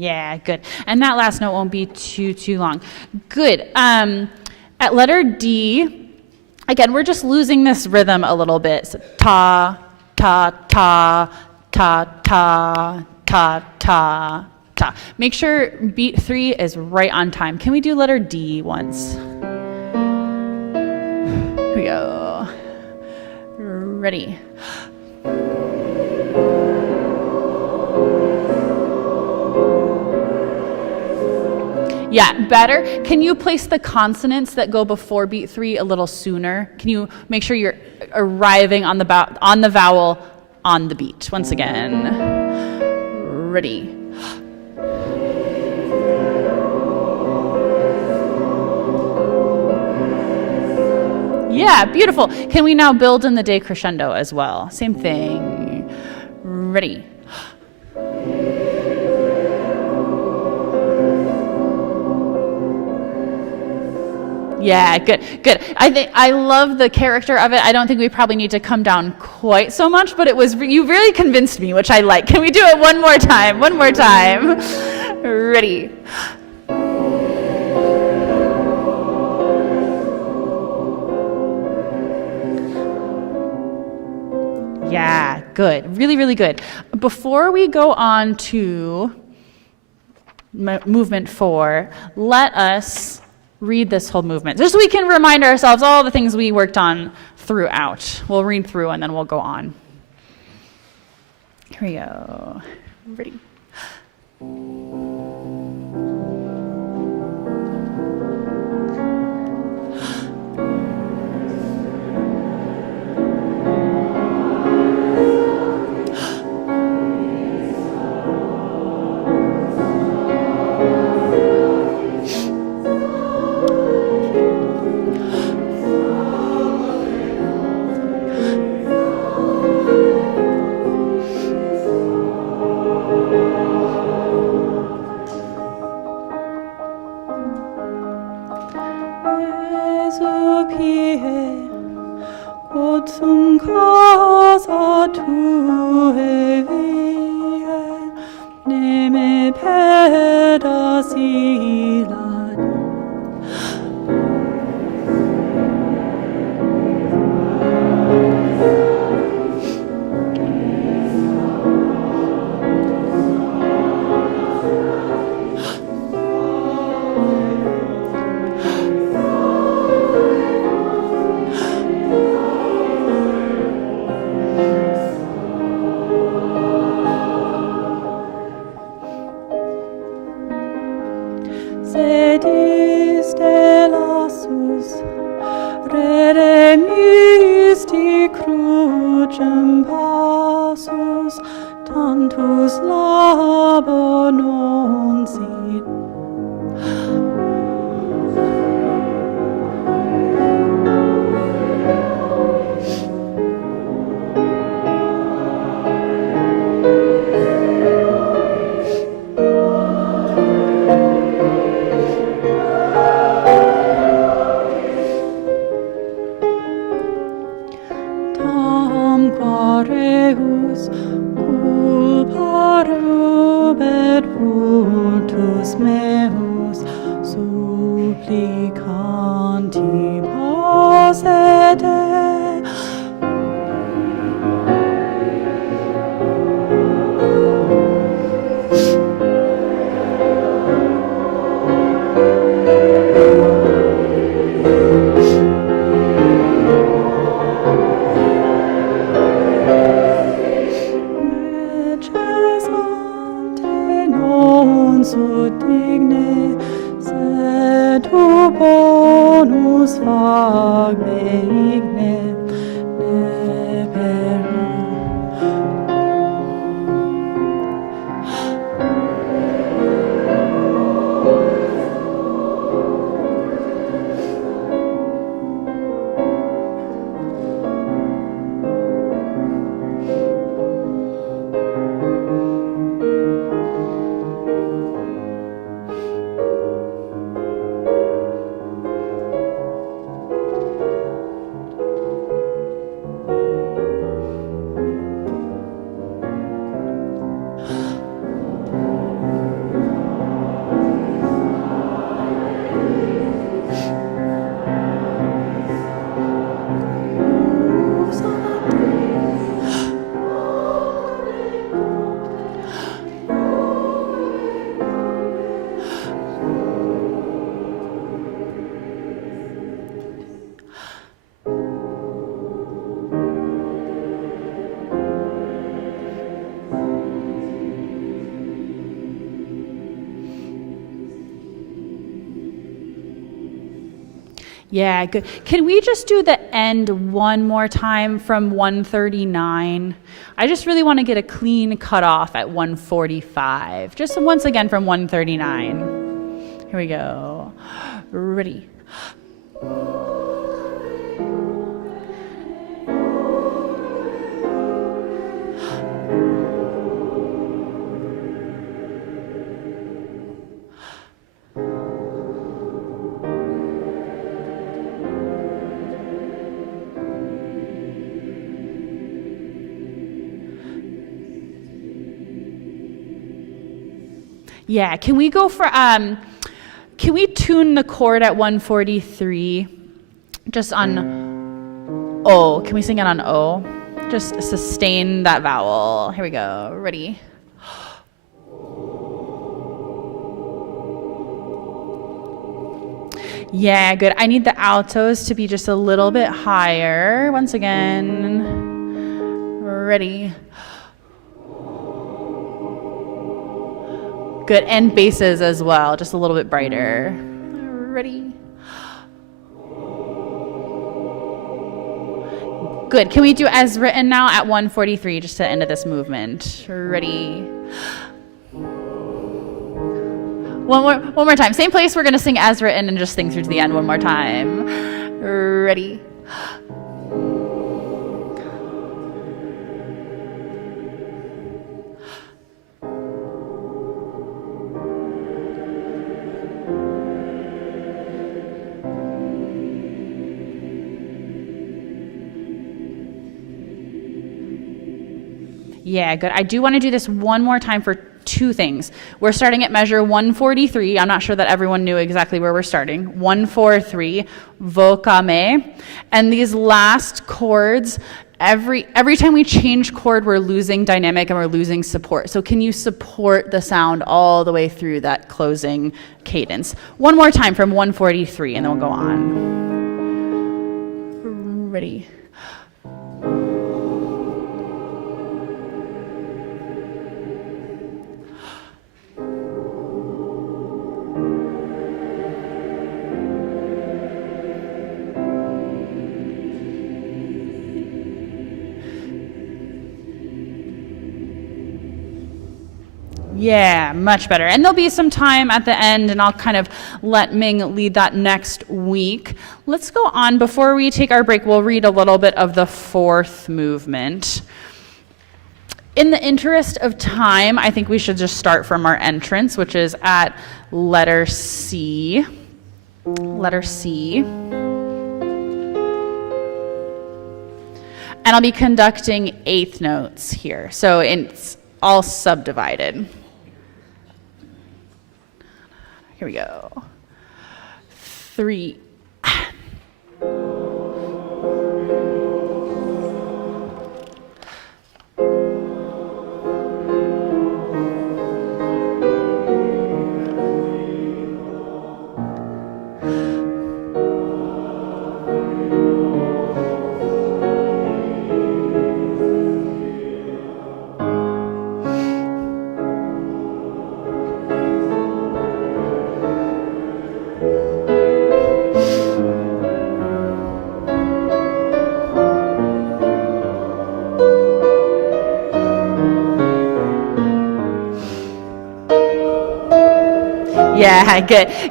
Yeah, good. And that last note won't be too long. Good. At letter D, again, we're just losing this rhythm a little bit. So ta, ta, ta, ta, ta, ta, ta, ta. Make sure beat 3 is right on time. Can we do letter D once? Here we go. Ready. Yeah, better. Can you place the consonants that go before beat 3 a little sooner? Can you make sure you're arriving on the vowel on the beat? Once again. Ready. Yeah, beautiful. Can we now build in the decrescendo as well? Same thing. Ready. Yeah, good. I love the character of it. I don't think we probably need to come down quite so much, but you really convinced me, which I like. Can we do it one more time? One more time. Ready. Yeah, good. Really, really good. Before we go on to movement 4, let us read this whole movement, just so we can remind ourselves all the things we worked on throughout. We'll read through and then we'll go on. Here we go. Ready? tantus labor non sit. Reus culpa rubet vultus meus supplicanti posede. Sud digne, sed tu bonus fagme igne, ne perum. Yeah, good. Can we just do the end one more time from 139? I just really want to get a clean cutoff at 145. Just once again from 139. Here we go. Ready. Yeah, can we go for, can we tune the chord at 143? Just on O. Can we sing it on O? Just sustain that vowel. Here we go. Ready? Yeah, good. I need the altos to be just a little bit higher. Once again. Ready? Good, and basses as well, just a little bit brighter. Ready? Good, can we do as written now at 143, just to the end of this movement? Ready? One more time, same place, we're gonna sing as written and just sing through to the end one more time. Ready? Yeah, good. I do want to do this one more time for two things. We're starting at measure 143. I'm not sure that everyone knew exactly where we're starting. 143, voca me. And these last chords, every time we change chord, we're losing dynamic and we're losing support. So can you support the sound all the way through that closing cadence? One more time from 143, and then we'll go on. Ready? Yeah, much better. And there'll be some time at the end, and I'll kind of let Ming lead that next week. Let's go on. Before we take our break, we'll read a little bit of the fourth movement. In the interest of time, I think we should just start from our entrance, which is at letter C. Letter C. And I'll be conducting eighth notes here. So it's all subdivided. Here we go. 3. Yeah,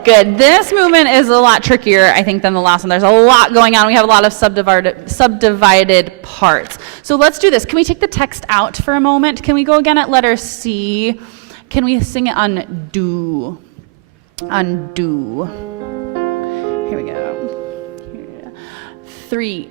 good. This movement is a lot trickier, I think, than the last one. There's a lot going on. We have a lot of subdivided parts. So let's do this. Can we take the text out for a moment? Can we go again at letter C? Can we sing it undo? Undo. Here we go. 3.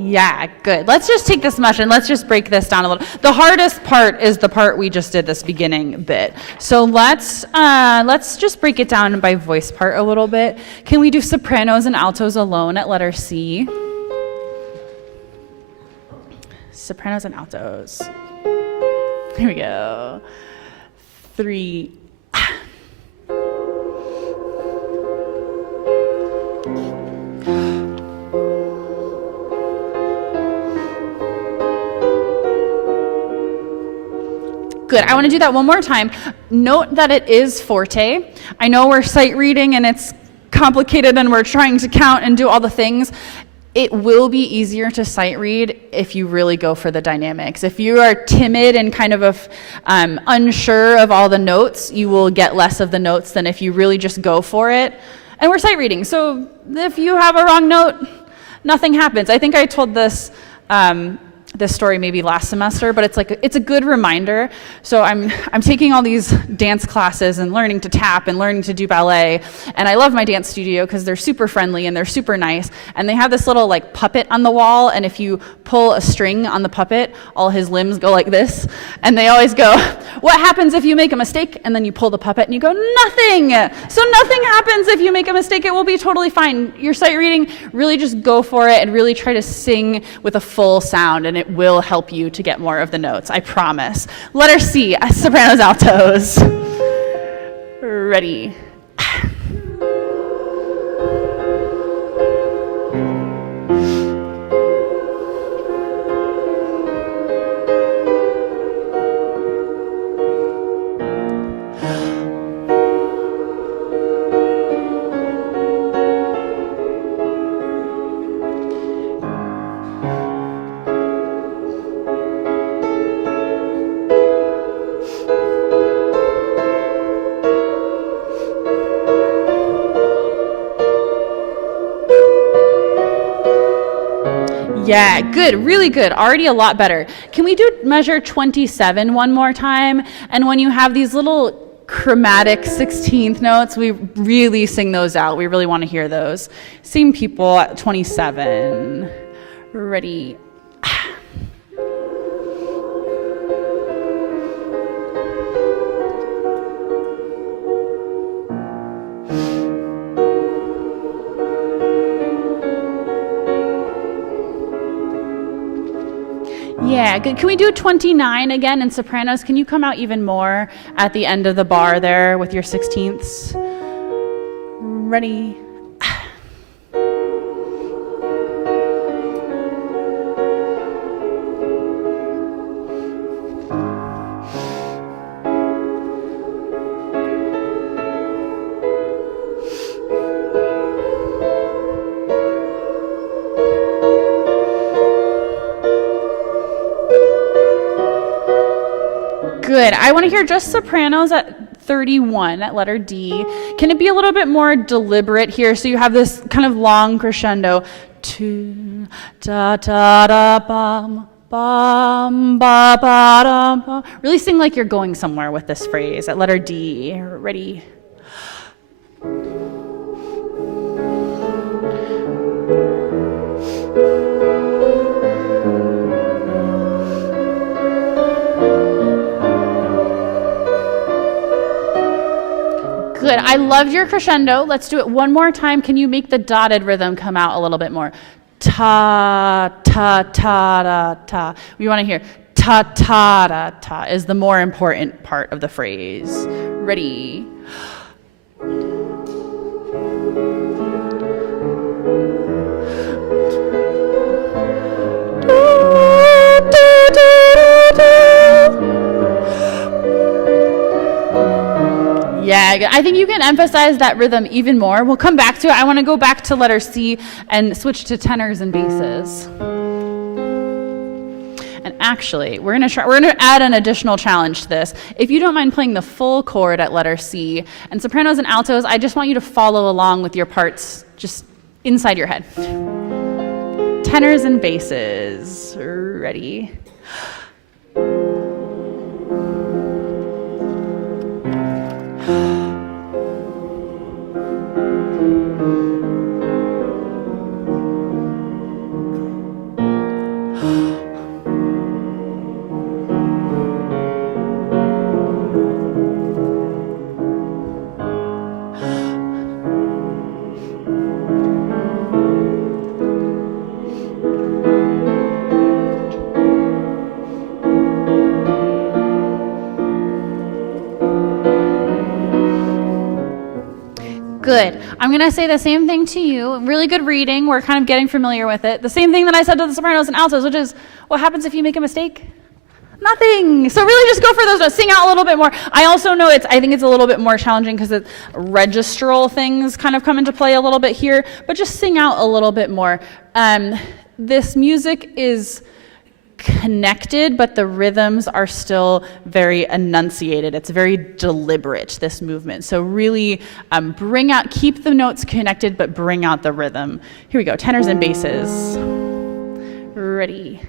Yeah, good. Let's just take this much and let's just break this down a little. The hardest part is the part we just did, this beginning bit. So let's just break it down by voice part a little bit. Can we do sopranos and altos alone at letter C? Sopranos and altos. Here we go. 3. Good. I want to do that one more time. Note that it is forte. I know we're sight reading and it's complicated and we're trying to count and do all the things. It will be easier to sight read if you really go for the dynamics. If you are timid and kind of unsure of all the notes, you will get less of the notes than if you really just go for it. And we're sight reading, so if you have a wrong note, nothing happens. I think I told this story maybe last semester, but it's a good reminder. So I'm taking all these dance classes and learning to tap and learning to do ballet, and I love my dance studio because they're super friendly and they're super nice, and they have this little like puppet on the wall, and if you pull a string on the puppet, all his limbs go like this, and they always go, what happens if you make a mistake? And then you pull the puppet and you go, nothing. So nothing happens if you make a mistake. It will be totally fine. Your sight reading, really just go for it and really try to sing with a full sound, and it will help you to get more of the notes, I promise. Letter C, sopranos, altos. Ready. Yeah, good, really good, already a lot better. Can we do measure 27 one more time? And when you have these little chromatic 16th notes, we really sing those out. We really want to hear those. Same people at 27. Ready. Yeah, good. Can we do 29 again in sopranos? Can you come out even more at the end of the bar there with your 16ths? Ready? Good. I want to hear just sopranos at 31 at letter D. Can it be a little bit more deliberate here so you have this kind of long crescendo? Tu, da, da, da, bum, bum, ba, ba, da, ba. Really sing like you're going somewhere with this phrase at letter D. Ready? Good. I loved your crescendo. Let's do it one more time. Can you make the dotted rhythm come out a little bit more? Ta, ta, ta, da, ta. We want to hear ta, ta, da, ta is the more important part of the phrase. Ready? Yeah, I think you can emphasize that rhythm even more. We'll come back to it. I want to go back to letter C and switch to tenors and basses. And actually, we're going to add an additional challenge to this. If you don't mind playing the full chord at letter C, and sopranos and altos, I just want you to follow along with your parts just inside your head. Tenors and basses. Ready? Good. I'm going to say the same thing to you. Really good reading. We're kind of getting familiar with it. The same thing that I said to the sopranos and altos, which is, what happens if you make a mistake? Nothing. So really just go for those notes. Sing out a little bit more. I also know I think it's a little bit more challenging because registral things kind of come into play a little bit here, but just sing out a little bit more. This music is connected, but the rhythms are still very enunciated. It's very deliberate, this movement. So really keep the notes connected, but bring out the rhythm. Here we go, tenors and basses. Ready?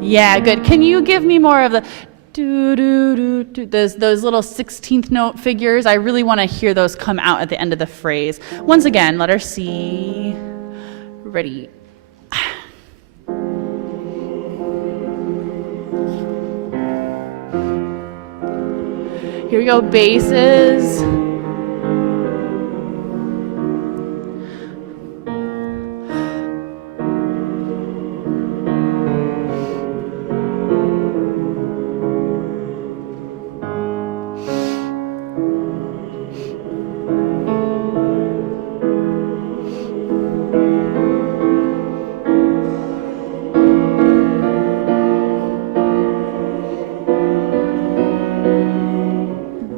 Yeah, good. Can you give me more of the do, do, do, do, those little 16th note figures? I really want to hear those come out at the end of the phrase. Once again, letter C. Ready. Here we go, basses.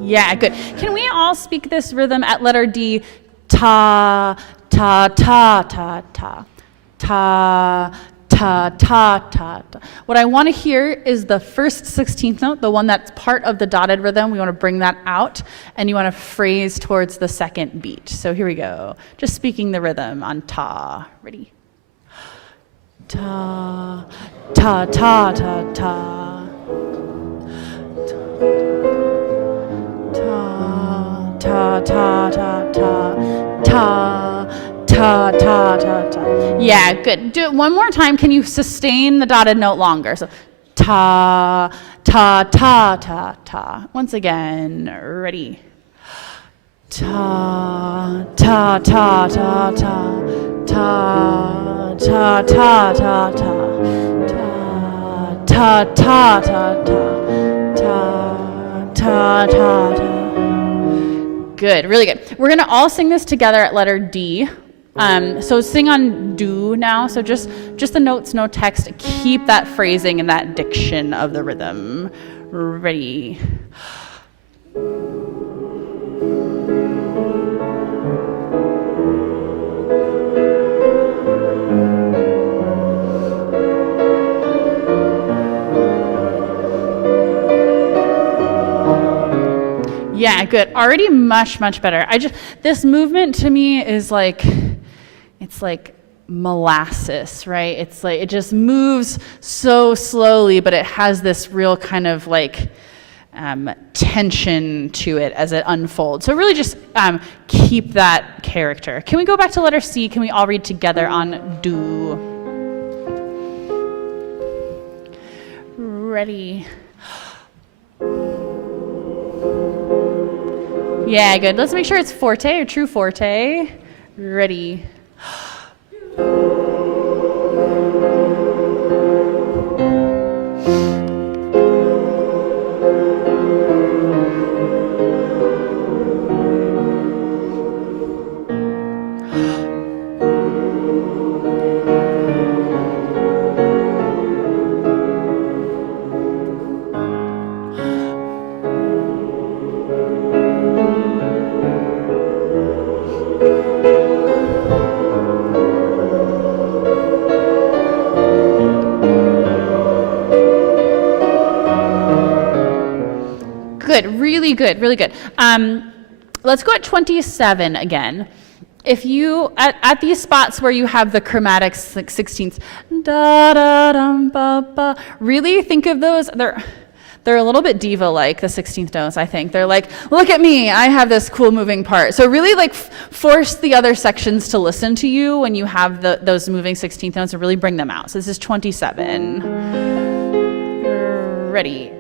Yeah, good. Can we all speak this rhythm at letter D? Ta, ta, ta, ta, ta, ta, ta, ta, ta, ta. What I want to hear is the first 16th note, the one that's part of the dotted rhythm. We want to bring that out, and you want to phrase towards the second beat. So here we go. Just speaking the rhythm on ta. Ready? Ta, ta, ta, ta, ta. Ta, ta, ta, ta, ta, ta, ta, ta, ta. Yeah, good. Do it one more time. Can you sustain the dotted note longer? So, ta, ta, ta, ta, ta. Once again, ready. Ta, ta, ta, ta, ta, ta, ta, ta, ta, ta, ta, ta, ta, ta, ta, ta, ta, ta. Good, really good. We're gonna all sing this together at letter D. So sing on do now. So just the notes, no text. Keep that phrasing and that diction of the rhythm. Ready. Yeah, good. Already much, much better. This movement to me is like, it's like molasses, right? It's like, it just moves so slowly, but it has this real kind of like tension to it as it unfolds. So really just keep that character. Can we go back to letter C? Can we all read together on do? Ready. Yeah, good. Let's make sure it's forte or true forte. Ready. Good, really good, really good. Let's go at 27 again. If you, at these spots where you have the chromatic 16ths, da da dum ba ba, really think of those, they're a little bit diva-like, the 16th notes, I think. They're like, look at me, I have this cool moving part. So really like force the other sections to listen to you when you have those moving 16th notes and really bring them out. So this is 27. Ready.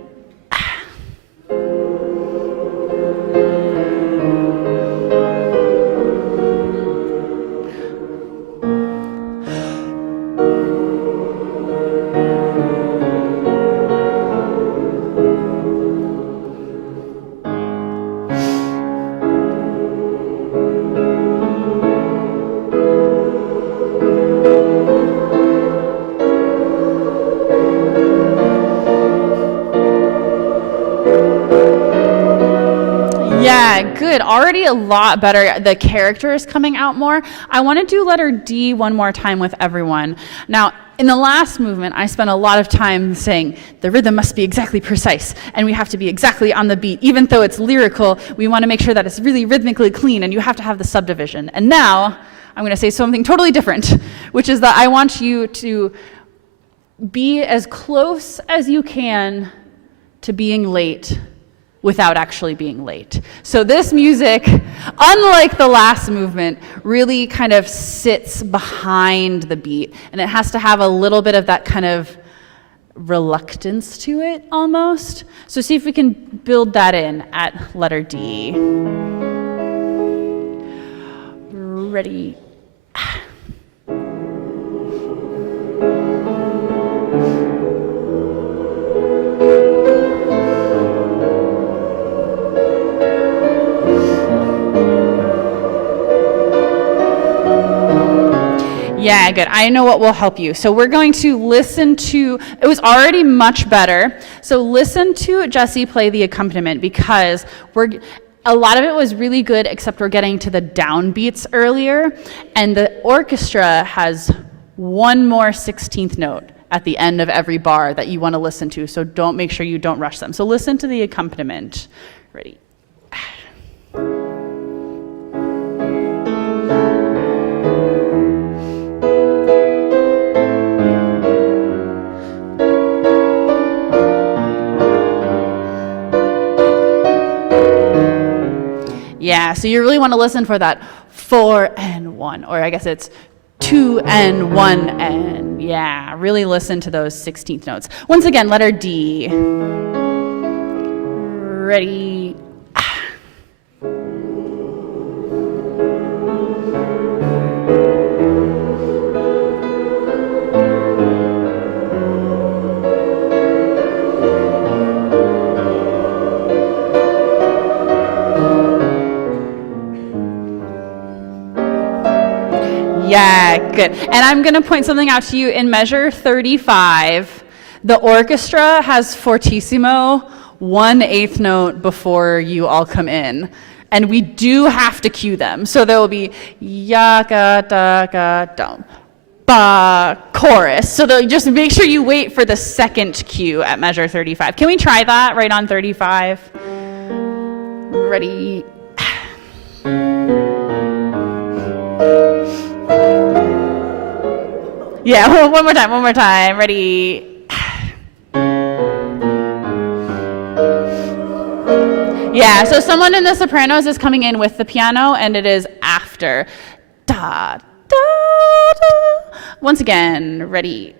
Yeah, good. Already a lot better. The character is coming out more. I want to do letter D one more time with everyone. Now, in the last movement, I spent a lot of time saying the rhythm must be exactly precise, and we have to be exactly on the beat. Even though it's lyrical, we want to make sure that it's really rhythmically clean, and you have to have the subdivision. And now, I'm going to say something totally different, which is that I want you to be as close as you can to being late without actually being late. So this music, unlike the last movement, really kind of sits behind the beat, and it has to have a little bit of that kind of reluctance to it almost. So see if we can build that in at letter D. Ready. Yeah, good. I know what will help you. So we're going to listen to, it was already much better. So listen to Jesse play the accompaniment, because a lot of it was really good, except we're getting to the downbeats earlier. And the orchestra has one more 16th note at the end of every bar that you want to listen to. So make sure you don't rush them. So listen to the accompaniment. Ready? Yeah, so you really want to listen for that 4 and 1, or I guess it's 2 and 1 and Yeah, really listen to those 16th notes. Once again, letter D. Ready. Yeah, good. And I'm going to point something out to you. In measure 35, the orchestra has fortissimo 1/8 note before you all come in. And we do have to cue them. So there will be yaka daka dum ba chorus. So just make sure you wait for the second cue at measure 35. Can we try that right on 35? Ready? Yeah, one more time. Ready? Yeah, so someone in the sopranos is coming in with the piano, and it is after. Da, da, da. Once again, ready?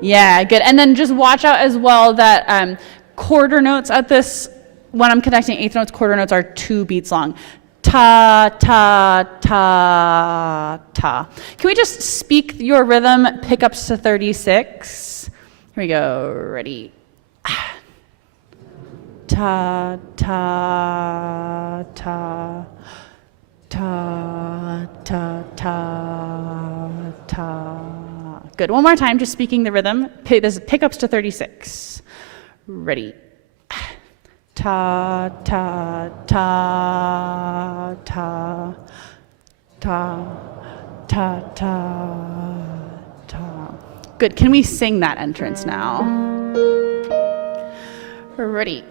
Yeah, good. And then just watch out as well that quarter notes at this, when I'm connecting eighth notes, quarter notes are 2 beats long. Ta, ta, ta, ta. Can we just speak your rhythm pickups to 36? Here we go. Ready? Ta, ta, ta. Ta, ta, ta, ta. Good. One more time, just speaking the rhythm. This is pickups to 36. Ready? Ta, ta, ta, ta, ta, ta, ta, ta. Good. Can we sing that entrance now? Ready?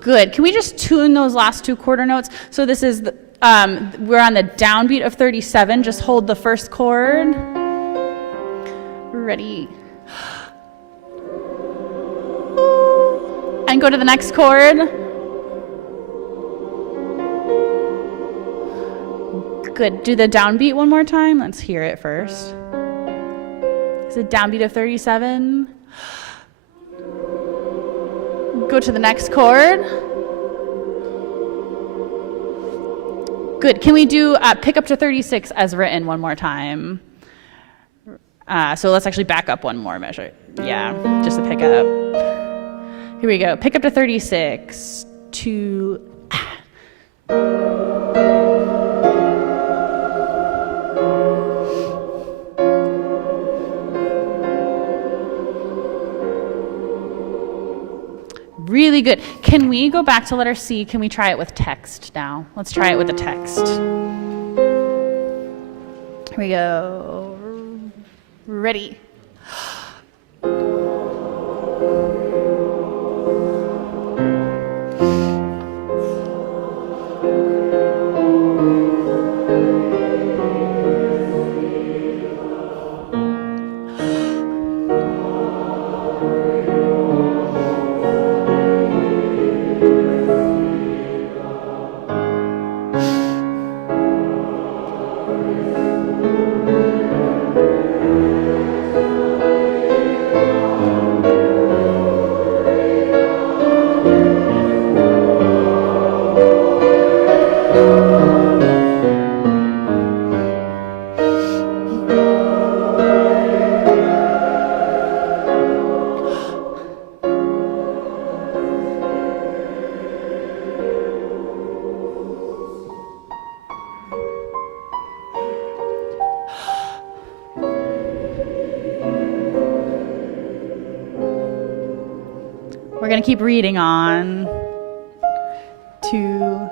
Good. Can we just tune those last 2 quarter notes? So this is, we're on the downbeat of 37. Just hold the first chord. Ready. And go to the next chord. Good. Do the downbeat one more time. Let's hear it first. It's a downbeat of 37. Go to the next chord. Good. Can we do pick up to 36 as written one more time? So let's actually back up one more measure. Yeah, just a pick up. Here we go. Pick up to 36. 2. Really good. Can we go back to letter C? Can we try it with text now? Let's try it with the text. Here we go. Ready. We're going to keep reading on. 2.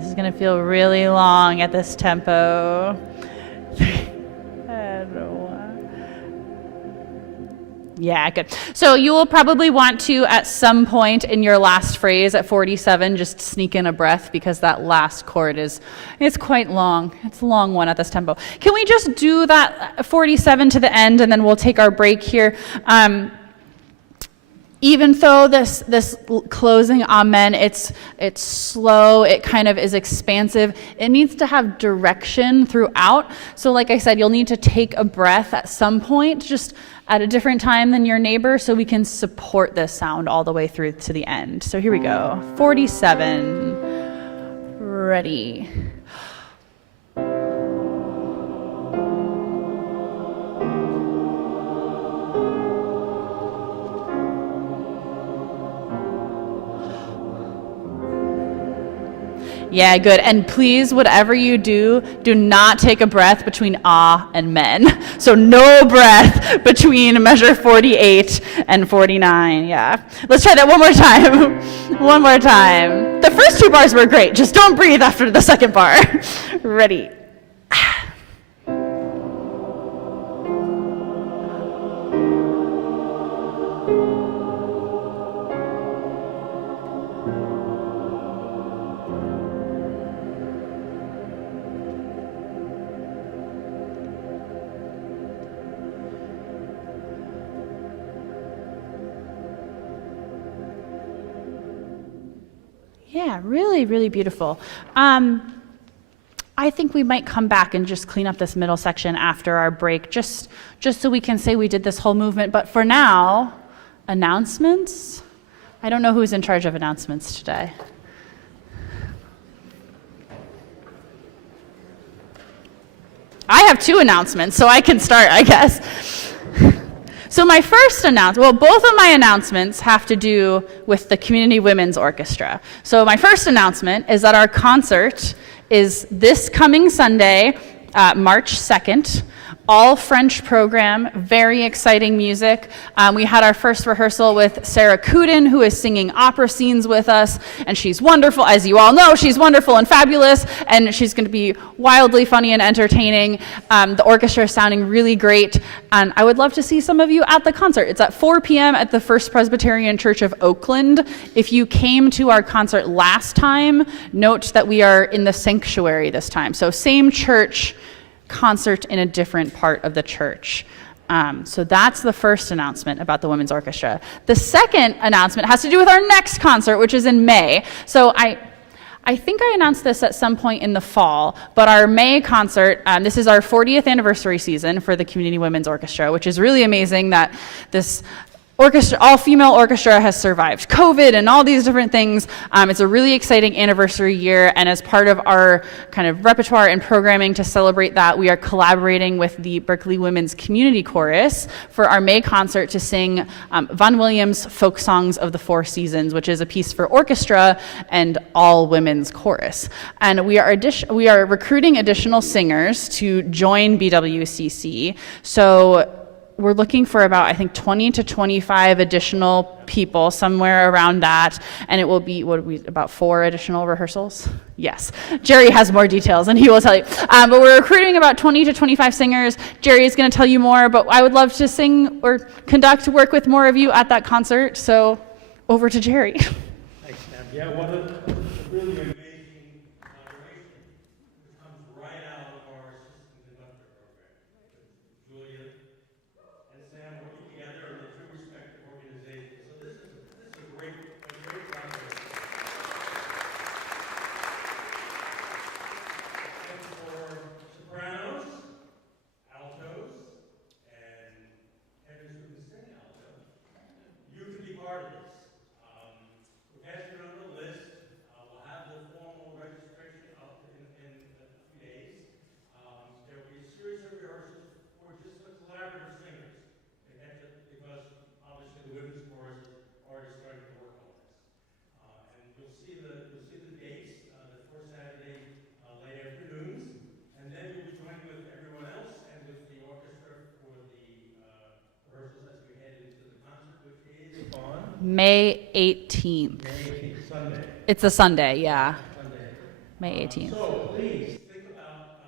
This is going to feel really long at this tempo. Yeah, good. So you will probably want to, at some point in your last phrase at 47, just sneak in a breath because that last chord is quite long. It's a long one at this tempo. Can we just do that 47 to the end, and then we'll take our break here? Even though this closing amen, it's slow, it kind of is expansive, it needs to have direction throughout. So like I said, you'll need to take a breath at some point, just at a different time than your neighbor, so we can support this sound all the way through to the end. So here we go. 47. Ready. Yeah, good. And please, whatever you do, do not take a breath between ah and men. So no breath between measure 48 and 49. Yeah. Let's try that one more time. One more time. The first two bars were great. Just don't breathe after the second bar. Ready. Yeah, really, really beautiful. I think we might come back and just clean up this middle section after our break, just so we can say we did this whole movement. But for now, announcements? I don't know who's in charge of announcements today. I have two announcements, so I can start, I guess. So my first both of my announcements have to do with the Community Women's Orchestra. So my first announcement is that our concert is this coming Sunday, March 2nd. All French program, very exciting music. We had our first rehearsal with Sarah Kudin, who is singing opera scenes with us, and she's wonderful. As you all know, she's wonderful and fabulous, and she's going to be wildly funny and entertaining. The orchestra is sounding really great, and I would love to see some of you at the concert. It's at 4 p.m. at the First Presbyterian Church of Oakland. If you came to our concert last time, note that we are in the sanctuary this time. So same church, concert in a different part of the church. So that's the first announcement about the Women's Orchestra. The second announcement has to do with our next concert, which is in May. So I think I announced this at some point in the fall, but our May concert, this is our 40th anniversary season for the Community Women's Orchestra, which is really amazing that this orchestra, all-female orchestra, has survived COVID and all these different things. It's a really exciting anniversary year, and as part of our kind of repertoire and programming to celebrate that, we are collaborating with the Berkeley Women's Community Chorus for our May concert to sing Vaughan Williams' Folk Songs of the Four Seasons, which is a piece for orchestra and all women's chorus. And we are recruiting additional singers to join BWCC. So we're looking for about, I think, 20 to 25 additional people, somewhere around that, and it will be, about 4 additional rehearsals? Yes. Jerry has more details, and he will tell you. But we're recruiting about 20 to 25 singers. Jerry is going to tell you more, but I would love to sing or work with more of you at that concert, so over to Jerry. Thanks, Sam. Yeah, one of the really amazing collaboration that comes right out of our assistant conductor program. Julia and Sam working together in the two respective organizations. So this is a great collaboration. And for sopranos, altos, and tenors who can sing alto, you can be part of this. We're passing around the list. We'll have the formal registration up in a few days. There will be a series of rehearsals for just the collaborative singers. Because obviously the women's chorus is already starting to work on this. And you'll see the dates, the first Saturday late afternoons, and then you'll be joining with everyone else and with the orchestra for the rehearsals as we head into the concert, which is on May 18th. May 18th, Sunday. It's a Sunday, yeah. Sunday. May 18th. So please think about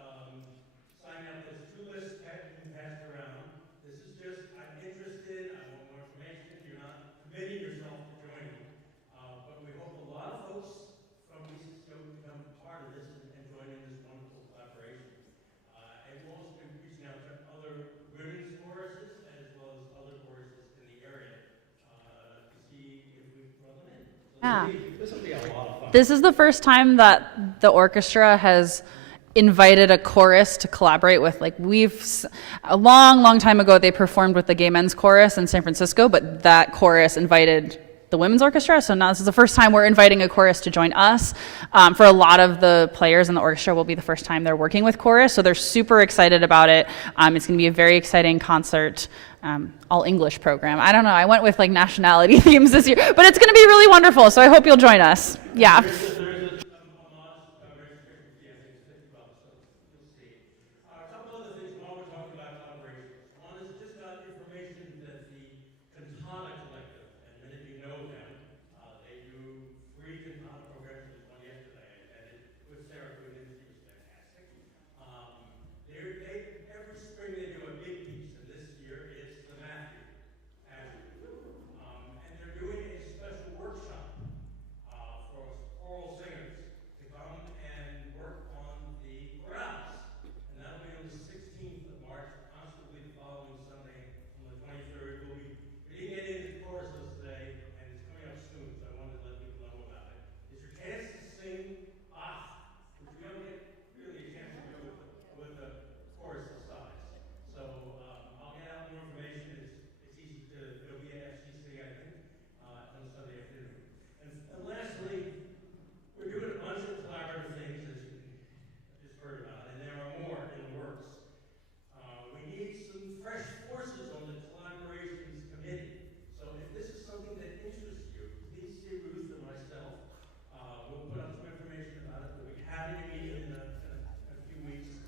signing up. There's two lists being passed around. This is just, I'm interested, I want more information. You're not committing yourself to joining. But we hope a lot of folks from BCCO become part of this and join in this wonderful collaboration. And we'll also be reaching out to other women's choruses as well as other choruses in the area to see if we can draw them in. So Yeah. this will be a lot of fun. This is the first time that the orchestra has invited a chorus to collaborate with. Like, a long time ago, they performed with the Gay Men's Chorus in San Francisco, but that chorus invited the women's orchestra. So now this is the first time we're inviting a chorus to join us. For a lot of the players in the orchestra, will be the first time they're working with chorus. So they're super excited about it. It's going to be a very exciting concert. All English program. I don't know. I went with like nationality themes this year, but it's going to be really wonderful. So I hope you'll join us. Yeah. There is a modest registration fee, I think it's $50, so you'll see. A couple other things while we're talking about collaborations. One is just got information that the Cantata Collective, and many of you know them, they do free cantata programs. There was one yesterday I attended with Sarah Quinn, and she was fantastic. Every spring they do a big piece, and this year it's the Matthew Passion. And they're doing a special workshop for choral singers to come and work on the chorales. And that'll be on the 16th of March, possibly the following Sunday on the 23rd. We didn't get into choruses today, and it's coming up soon, so I wanted to let people know about it. It's your chance to sing Bach, which we don't get really a chance to do with the chorus this size. So I'll get out more information. It's easy to, it'll be at FCC, I think, on Sunday afternoon. And lastly, we're doing a bunch of collaborative things, as you just heard about, and there are more in the works. We need some fresh forces on the collaborations committee. So if this is something that interests you, please see Ruth and myself. We'll put up some information about it. We'll be having a meeting in a few weeks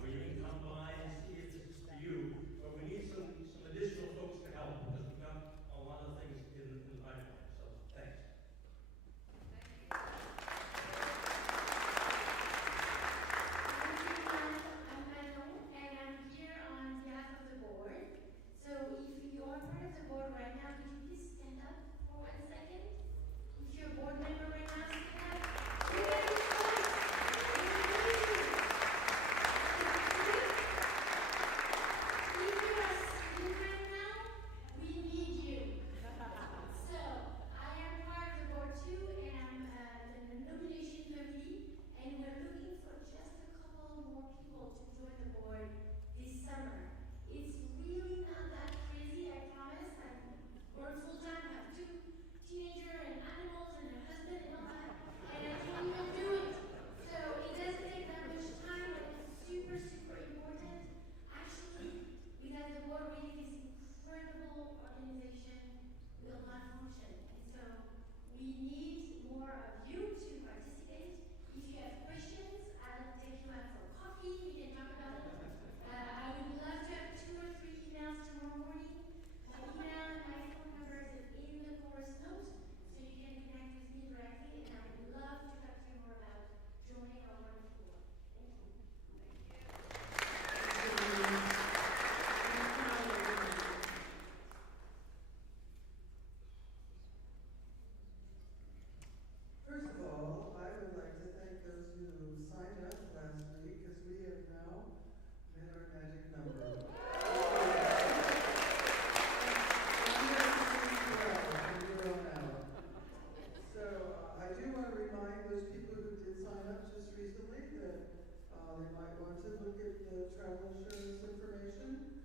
where you can come by and see if this is for you. But we need some additional folks to help because we've got a lot of things in the pipeline. So thanks. I'm Manon, and I'm here on behalf of the board. So if you are part of the board right now, could you please stand up for 1 second? If you're a board member right now, stand up. You got this voice. If you are sitting right now, we need you. So I am part of the board too, and I'm the nomination committee, and we're looking for just a couple more people to join the board this summer. It's really not that crazy, I promise. I work full time, have 2 teenagers and animals and a husband and all that, and I can't even do it. So it doesn't take that much time, but it's super important. Actually, without the board, really this incredible organization will not function. And so we need more of you to participate. If you have questions, I'll take you out for coffee. We can talk about it. I would love to have 2 or 3 emails tomorrow morning. My email and my phone numbers is in the chorus notes, so you can connect with me directly. And I would love to talk to you more about joining our wonderful board. Thank you. First of all, I would like to thank those who signed up last week because we have now met our magic number. So I do want to remind those people who did sign up just recently that they might want to look at the travel insurance information.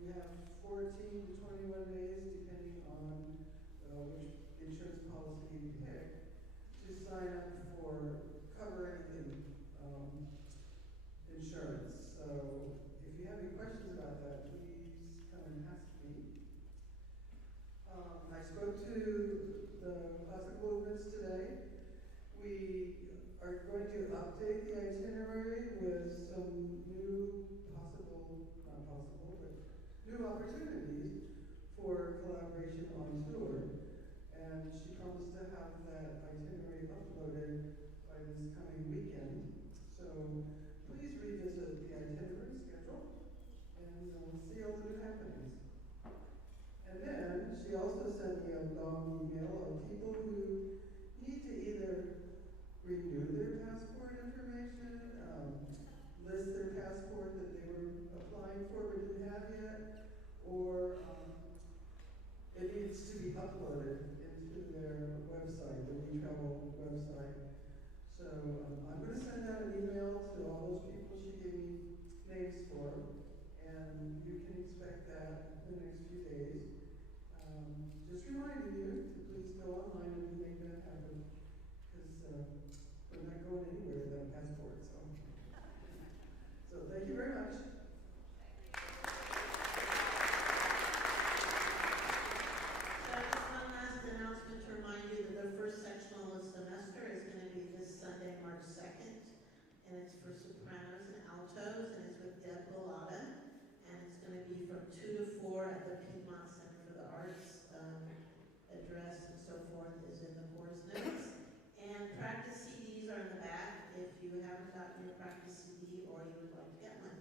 We have 14 to 21 days, depending on which insurance policy you pick, to sign up for cover anything insurance. So if you have any questions about that, please come and ask me. I spoke to the classical movements today. We are going to update the itinerary with some new new opportunities for collaboration on tour. And she promised to have that itinerary uploaded by this coming weekend. So please revisit the itinerary schedule and see all the new happenings. And then she also sent me a long email of people who need to either renew their passport information, list their passport that they were applying for but didn't have yet, or it needs to be uploaded into their website, the We Travel website. So I'm going to send out an email to all those people she gave me names for, and you can expect that in the next few days. Just reminding you to please go online and make that happen, because we're not going anywhere without a passport. So thank you very much. So just one last announcement to remind you that the first sectional semester is going to be this Sunday, March 2nd, and it's for sopranos and altos, and it's with Deb Bellotta, and it's going to be from 2 to 4 at the Piedmont Center for the Arts. Address and so forth is in the course notes. And practice CDs are in the back if you haven't gotten your practice CD or you would like to get one.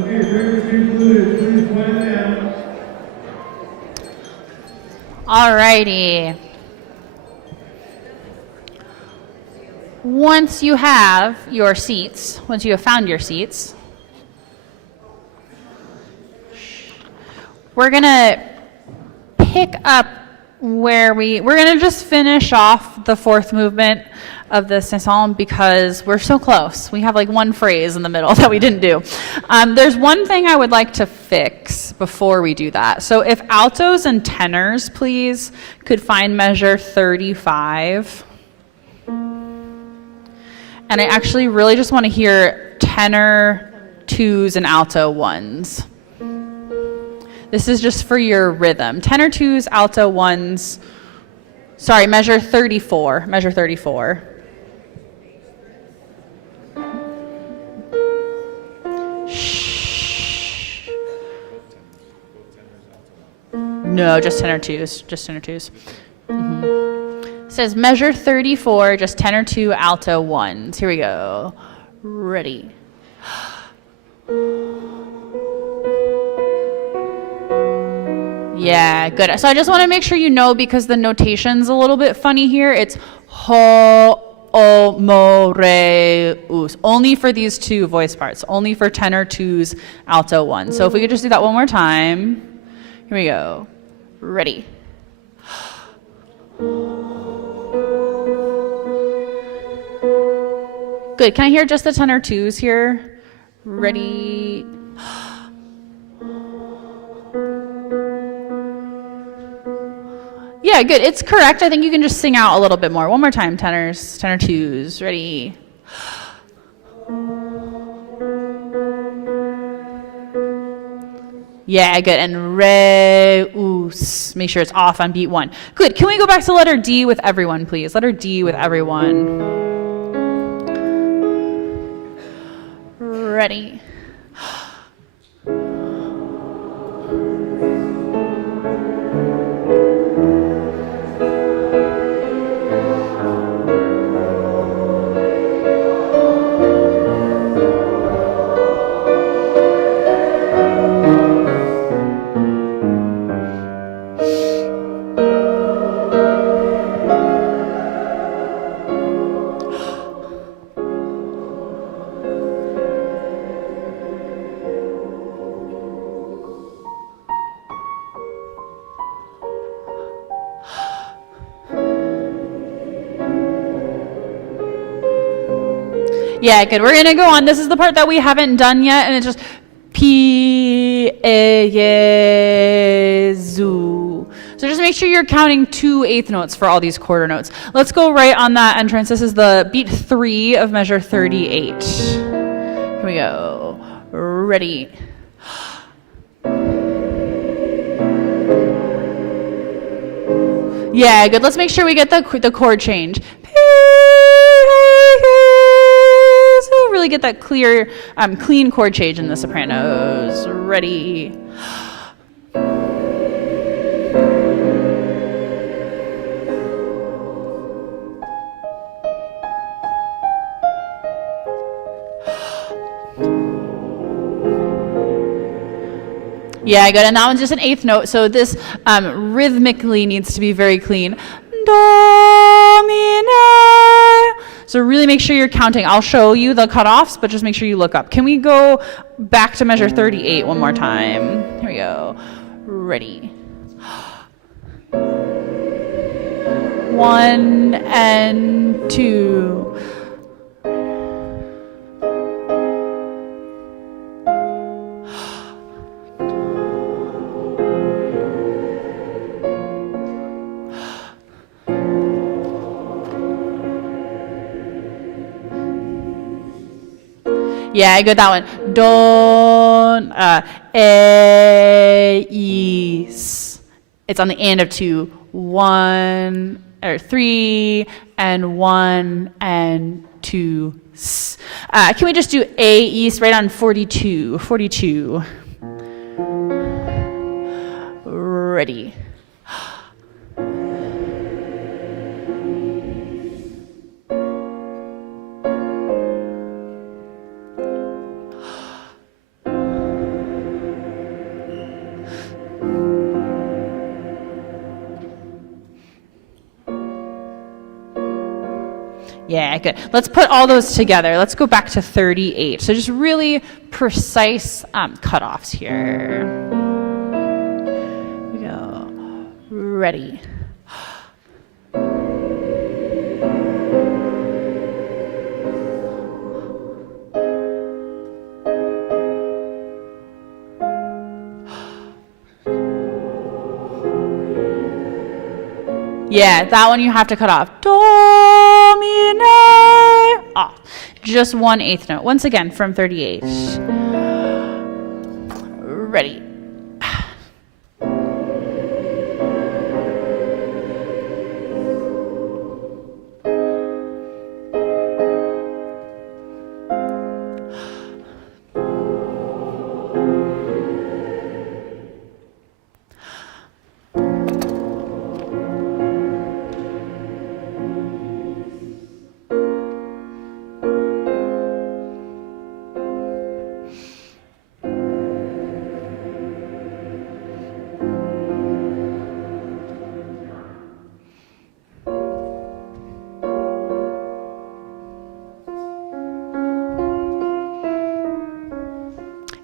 Okay, breakfast concluded. Please quiet down. Alrighty. Once you have your seats, once you have found your seats, we're gonna pick up where we're gonna just finish off the fourth movement of the Saint-Saëns because we're so close. We have like one phrase in the middle that we didn't do. There's one thing I would like to fix before we do that. So if altos and tenors, please, could find measure 35. And I actually really just want to hear tenor twos and alto ones. This is just for your rhythm. Tenor twos, alto ones. Sorry, measure 34. Measure 34. Shh. No, just tenor twos. Just tenor twos. It says measure 34, just tenor 2, alto 1s. Here we go. Ready. Yeah, good. So I just want to make sure you know because the notation's a little bit funny here. It's ho, o, mo, re, us. Only for these two voice parts. Only for tenor 2s, alto 1s. So if we could just do that one more time. Here we go. Ready. Good. Can I hear just the tenor 2s here? Ready. Yeah, good. It's correct. I think you can just sing out a little bit more. One more time, tenors, tenor 2s. Ready. Yeah, good. And re, us. Make sure it's off on beat 1. Good. Can we go back to letter D with everyone, please? Letter D with everyone. Ready. Yeah, good. We're going to go on. This is the part that we haven't done yet, and it's just P, E, Zu. So just make sure you're counting 2 eighth notes for all these quarter notes. Let's go right on that entrance. This is the beat 3 of measure 38. Here we go. Ready. Yeah, good. Let's make sure we get the chord change. Really get that clear, clean chord change in the sopranos. Ready. Yeah, good. And that one's just an eighth note, so this rhythmically needs to be very clean. Domine. So really make sure you're counting. I'll show you the cutoffs, but just make sure you look up. Can we go back to measure 38 one more time? Here we go. Ready. 1 and 2. Yeah, I got that one. Don, is. It's on the end of 2. 1 or 3 and 1 and 2. Can we just do A East right on 42? 42. Ready. Yeah, good. Let's put all those together. Let's go back to 38. So just really precise cutoffs here. Here we go. Ready. Yeah, that one you have to cut off. Domine. Ah, just 1/8 note. Once again from 38. Ready.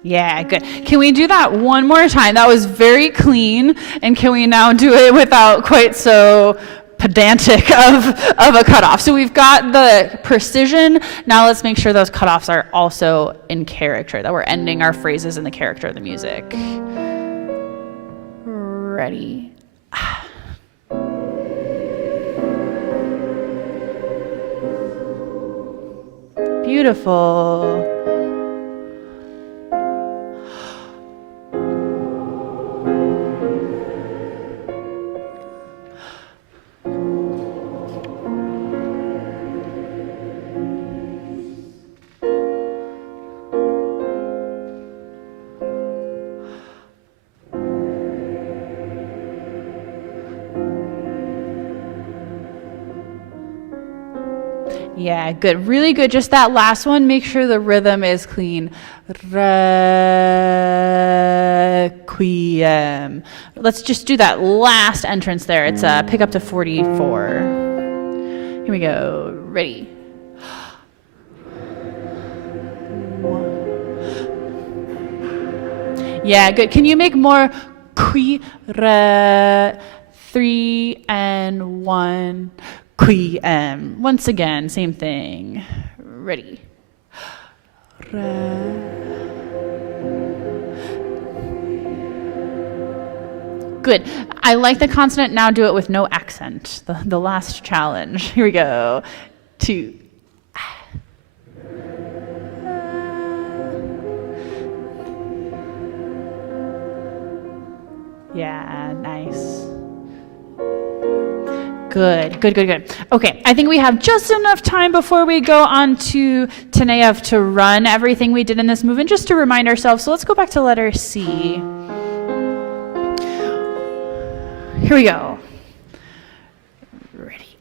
Yeah, good. Can we do that one more time? That was very clean. And can we now do it without quite so pedantic of a cutoff? So we've got the precision. Now let's make sure those cutoffs are also in character, that we're ending our phrases in the character of the music. Ready. Beautiful. Yeah, good. Really good. Just that last one, make sure the rhythm is clean. Requiem. Let's just do that last entrance there. It's pick up to 44. Here we go. Ready. Yeah, good. Can you make more qui, re, 3 and 1? Quiem. Once again, same thing. Ready. Good. I like the consonant. Now do it with no accent. The last challenge. Here we go. 2. Yeah, nice. Good, good, good, good. Okay, I think we have just enough time before we go on to Taneyev to run everything we did in this movement, just to remind ourselves. So let's go back to letter C. Here we go. Ready.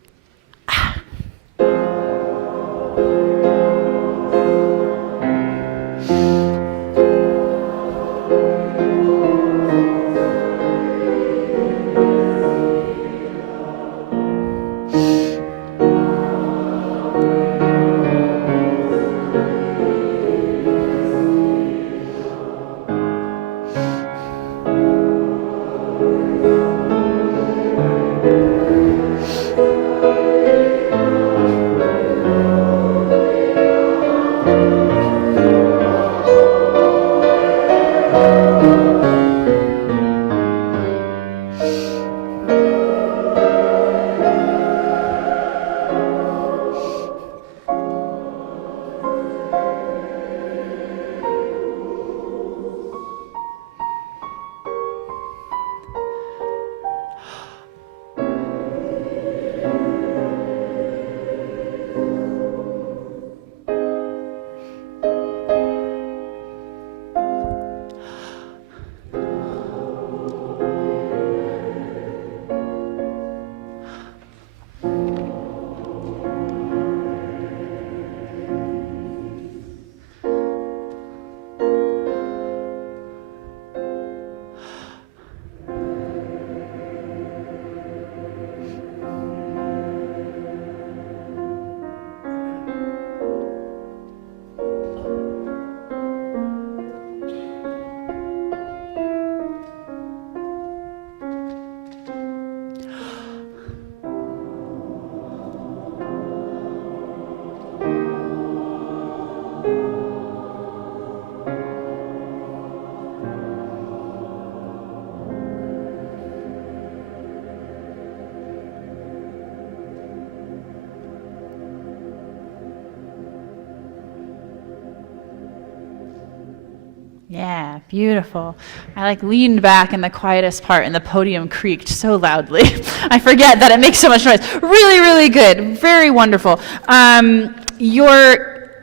Yeah, beautiful. I leaned back in the quietest part and the podium creaked so loudly. I forget that it makes so much noise. Really, really good. Very wonderful.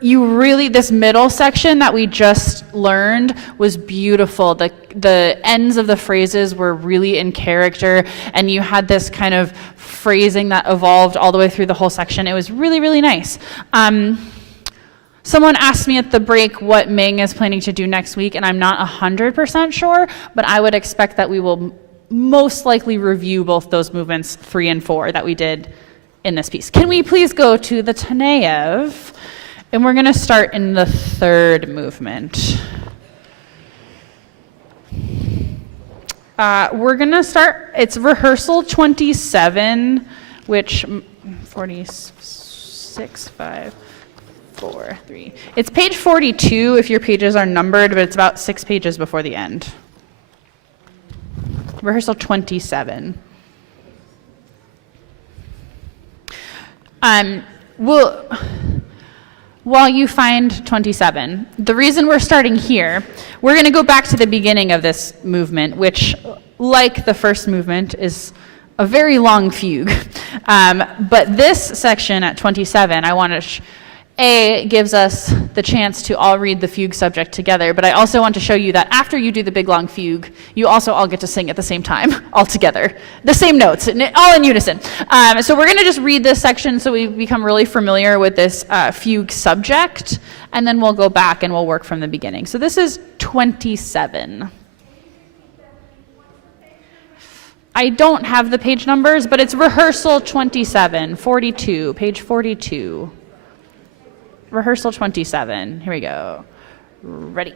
This middle section that we just learned was beautiful. The ends of the phrases were really in character, and you had this kind of phrasing that evolved all the way through the whole section. It was really, really nice. Someone asked me at the break what Ming is planning to do next week, and I'm not 100% sure, but I would expect that we will most likely review both those movements 3 and 4 that we did in this piece. Can we please go to the Taneyev? And we're going to start in the 3rd movement. We're going to start, it's rehearsal 27, which 46, 5, 4, 3. It's page 42 if your pages are numbered, but it's about 6 pages before the end. Rehearsal 27. While you find 27, the reason we're starting here, we're going to go back to the beginning of this movement, which, like the first movement, is a very long fugue. But this section at 27, I want to gives us the chance to all read the fugue subject together, but I also want to show you that after you do the big long fugue, you also all get to sing at the same time, all together, the same notes, all in unison. So we're going to just read this section so we become really familiar with this fugue subject, and then we'll go back and we'll work from the beginning. So this is 27. I don't have the page numbers, but it's rehearsal 27, 42, page 42. Rehearsal 27. Here we go. Ready.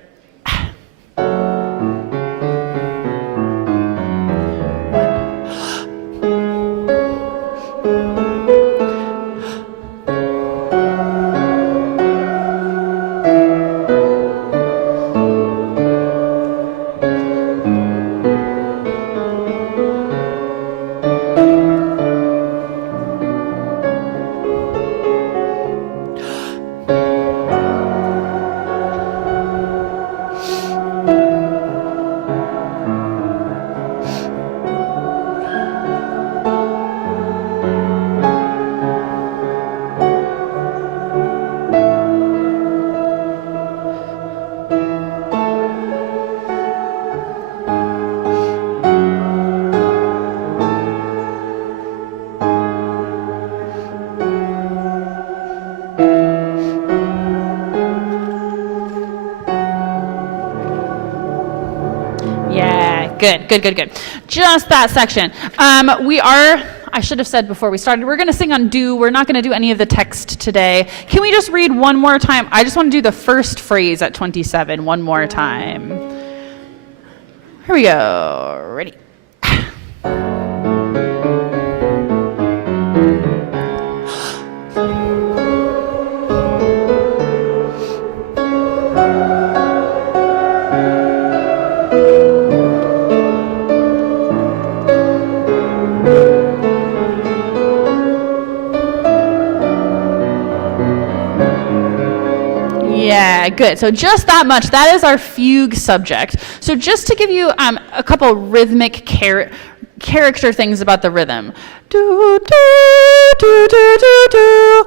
Good. Just that section. I should have said before we started, we're going to sing on do. We're not going to do any of the text today. Can we just read one more time? I just want to do the first phrase at 27 one more time. Here we go. Ready. Yeah, good. So just that much. That is our fugue subject. So just to give you a couple rhythmic character things about the rhythm. Do, do, do, do, do, do,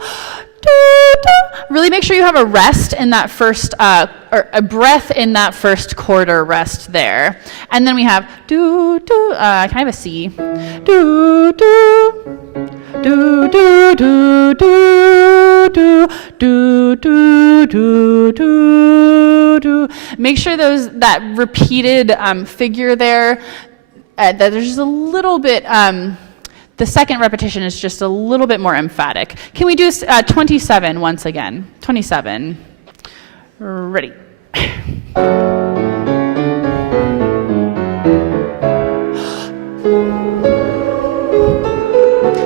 do, do. Really make sure you have a rest in that first, or a breath in that first quarter rest there. And then we have do, do, can I have a C? Do, do. Do do do do do do do do do do. Make sure that repeated figure there, that there's just a little bit. The second repetition is just a little bit more emphatic. Can we do 27 once again? 27. Ready.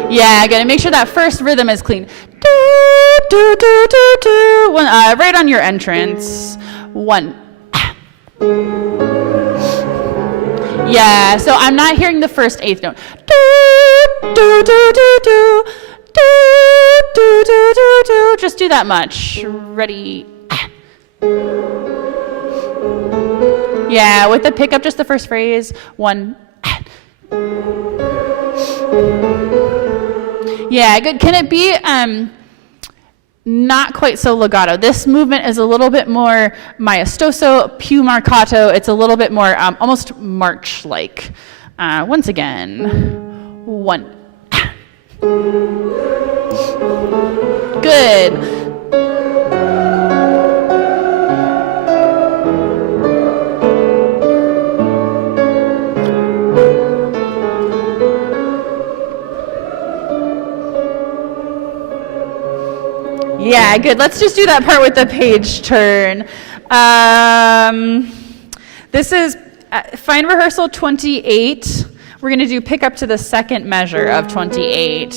Yeah, good. And make sure that first rhythm is clean. Do, do, do, do, do. One, right on your entrance. 1. Yeah, so I'm not hearing the first 8th note. Do, do, do, do, do. Do, do, do, do, do. Just do that much. Ready. Yeah, with the pickup, just the first phrase. 1. Yeah, good. Can it be not quite so legato? This movement is a little bit more maestoso, più marcato. It's a little bit more almost march-like. Once again. 1. Good. Yeah, good. Let's just do that part with the page turn. This is Find Rehearsal 28. We're going to do pick up to the second measure of 28.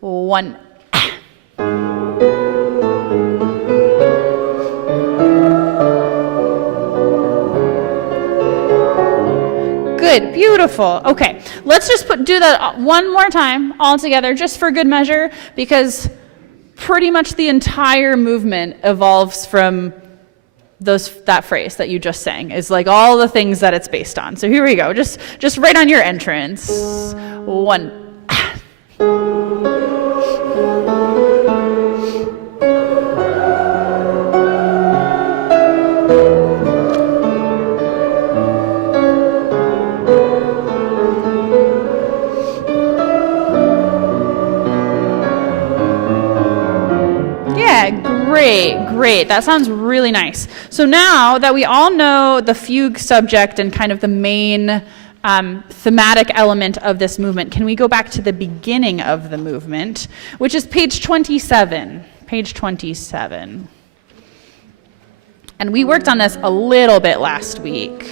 1. Good, beautiful. Okay, let's just do that one more time all together, just for good measure, because pretty much the entire movement evolves from that phrase that you just sang, is like all the things that it's based on. So here we go, just right on your entrance. 1. Great. That sounds really nice. So now that we all know the fugue subject and kind of the main thematic element of this movement, can we go back to the beginning of the movement, which is page 27. Page 27. And we worked on this a little bit last week.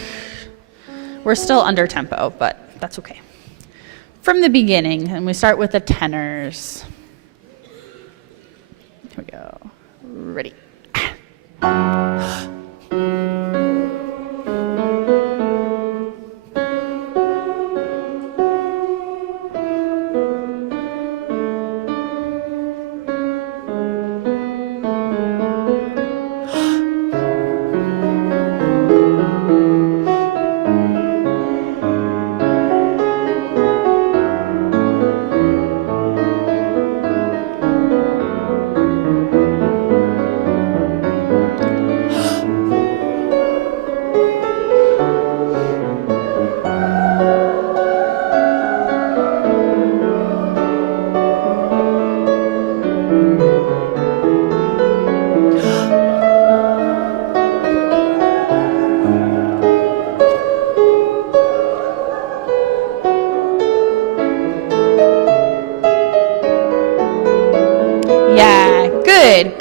We're still under tempo, but that's okay. From the beginning, and we start with the tenors. Here we go. Ready.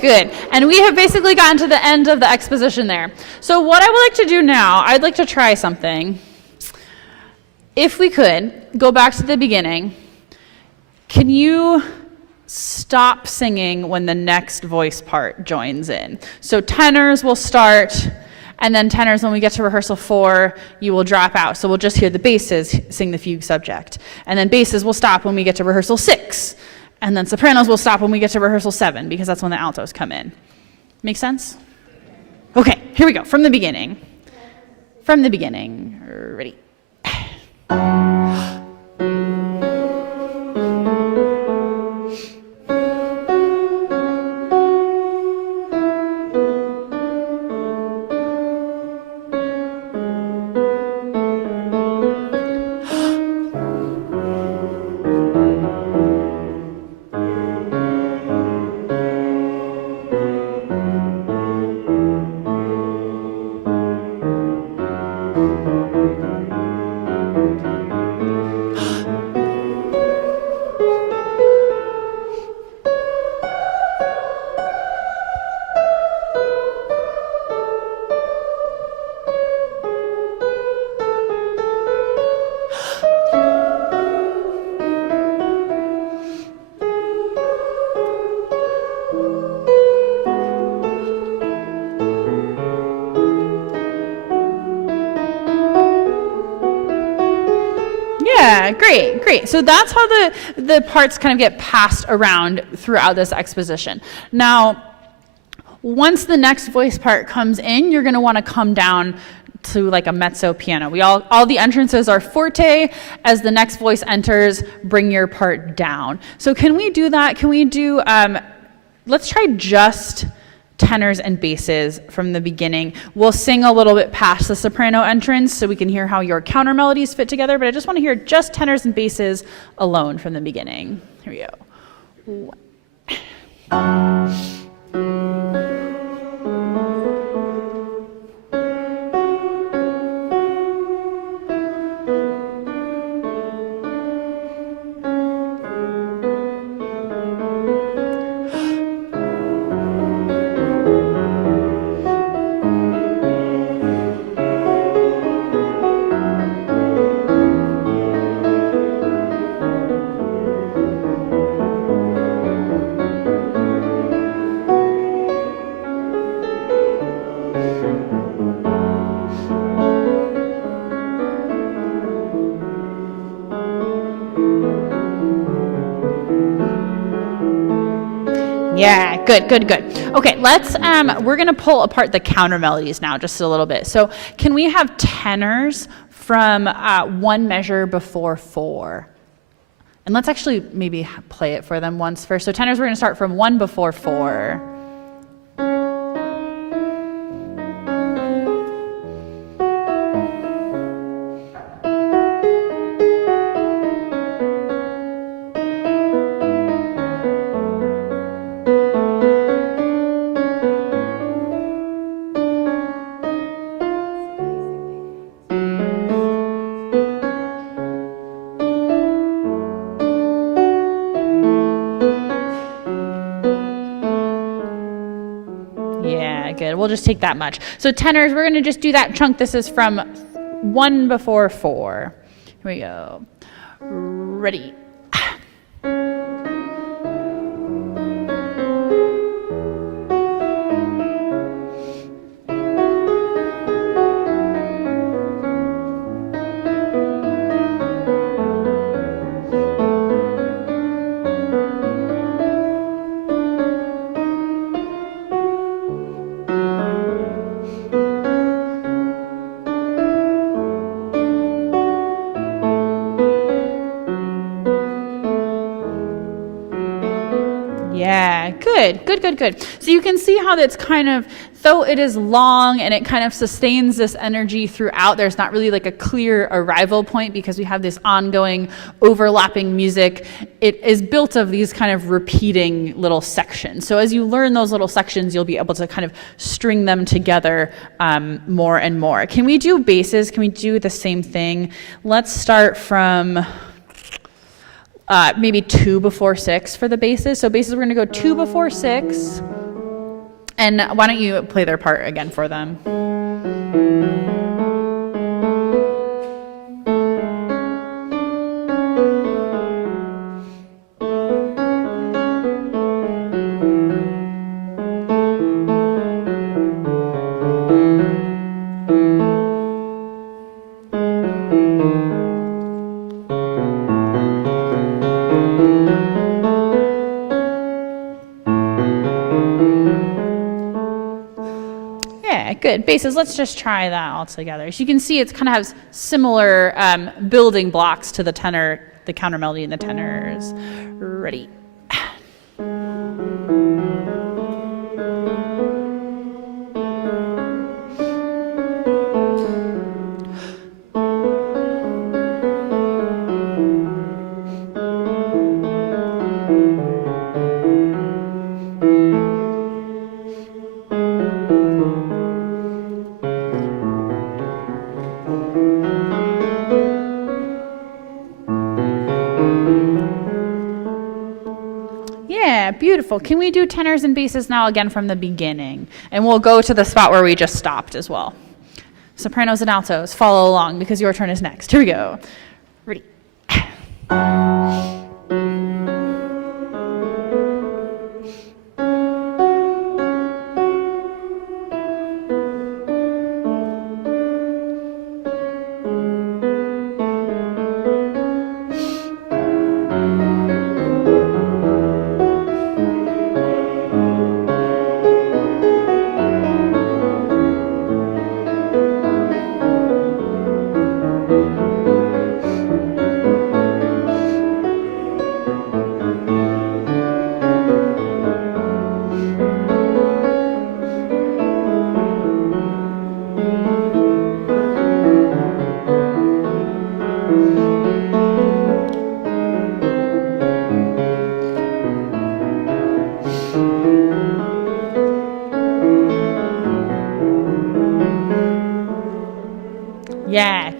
Good. And we have basically gotten to the end of the exposition there. So what I would like to do now, I'd like to try something. If we could, go back to the beginning. Can you stop singing when the next voice part joins in? So tenors will start, and then tenors, when we get to rehearsal 4, you will drop out. So we'll just hear the basses sing the fugue subject. And then basses will stop when we get to rehearsal 6. And then sopranos will stop when we get to rehearsal 7, because that's when the altos come in. Make sense? Okay, here we go, from the beginning. From the beginning, ready. Yeah, great. So that's how the parts kind of get passed around throughout this exposition. Now, Once the next voice part comes in, you're going to want to come down to like a mezzo piano. All the entrances are forte. As the next voice enters, bring your part down. So can we do that? Can we do, let's try just tenors and basses from the beginning. We'll sing a little bit past the soprano entrance so we can hear how your counter melodies fit together, but I just want to hear just tenors and basses alone from the beginning. Here we go. Yeah, good. Okay, we're gonna pull apart the counter melodies now just a little bit. So can we have tenors from one measure before 4? And let's actually maybe play it for them once first. So tenors, we're gonna start from 1 before 4. Yeah, good. We'll just take that much. So tenors, we're going to just do that chunk. This is from 1 before 4. Here we go. Ready. Yeah, good. So you can see how that's kind of, though it is long and it kind of sustains this energy throughout, there's not really like a clear arrival point because we have this ongoing overlapping music. It is built of these kind of repeating little sections. So as you learn those little sections, you'll be able to kind of string them together more and more. Can we do basses? Can we do the same thing? Let's start from maybe 2 before 6 for the basses. So basses, we're going to go 2 before 6. And why don't you play their part again for them? Good. Basses, let's just try that all together. So you can see it kind of has similar building blocks to the tenor, the counter melody and the tenors. Ready. Beautiful. Can we do tenors and basses now again from the beginning? And we'll go to the spot where we just stopped as well. Sopranos and altos, follow along because your turn is next. Here we go. Ready.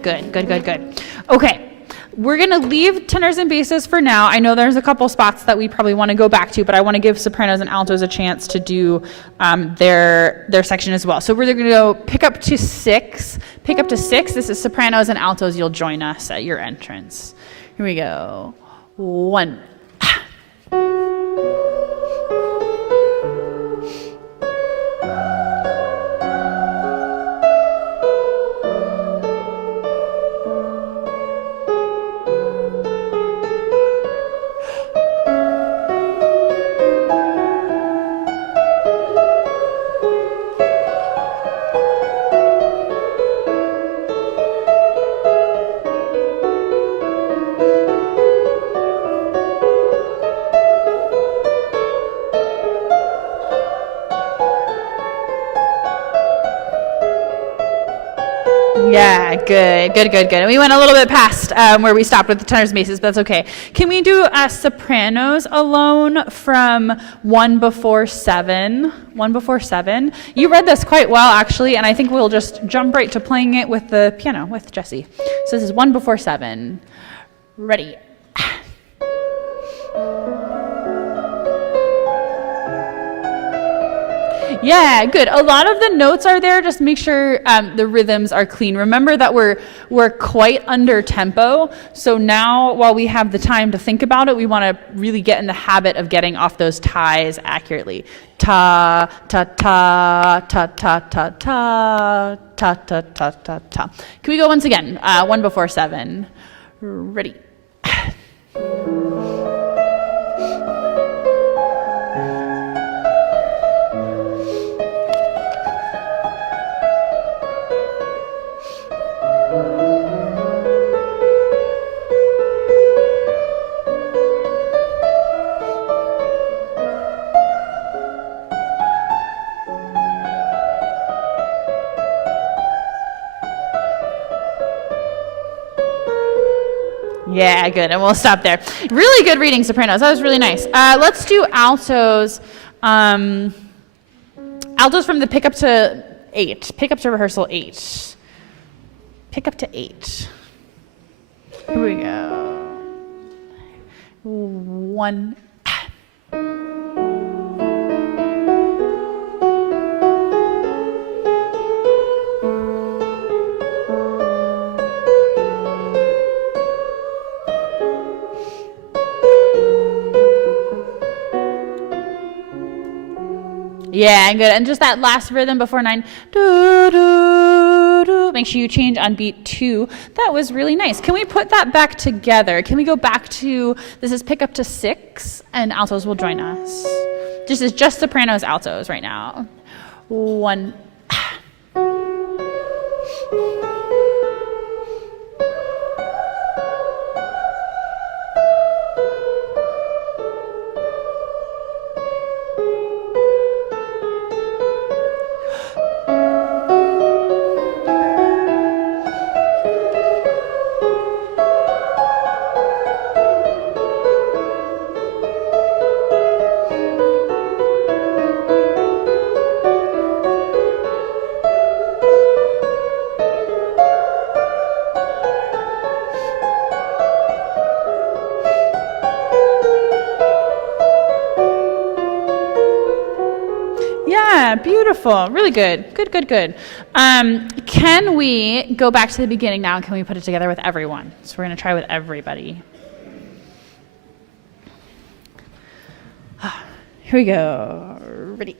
Good, good, good, good. Okay. We're going to leave tenors and basses for now. I know there's a couple spots that we probably want to go back to, but I want to give sopranos and altos a chance to do their section as well. So we're going to go pick up to 6. Pick up to 6. This is sopranos and altos. You'll join us at your entrance. Here we go. 1. Yeah, good, good, good, good. And we went a little bit past where we stopped with the tenors and basses, but that's okay. Can we do sopranos alone from 1 before 7? 1 before 7. You read this quite well, actually, and I think we'll just jump right to playing it with the piano with Jessie. So this is 1 before 7. Ready. Yeah, good. A lot of the notes are there. Just make sure the rhythms are clean. Remember that we're quite under tempo. So now, while we have the time to think about it, we want to really get in the habit of getting off those ties accurately. Ta ta ta ta ta ta ta ta ta ta ta ta. Can we go once again? 1 before 7. Ready. Yeah, good. And we'll stop there. Really good reading, sopranos. That was really nice. Let's do altos. Altos from the pick up to 8. Pick up to rehearsal 8. Pick up to 8. Here we go. 1. Yeah, good. And just that last rhythm before 9. Do, do, do. Make sure you change on beat 2. That was really nice. Can we put that back together? Can we go back to, this is pick up to 6, and altos will join us. This is just sopranos, altos right now. 1. Beautiful. Really good. Good, good, good. Can we go back to the beginning now? And can we put it together with everyone? So we're going to try with everybody. Here we go. Ready.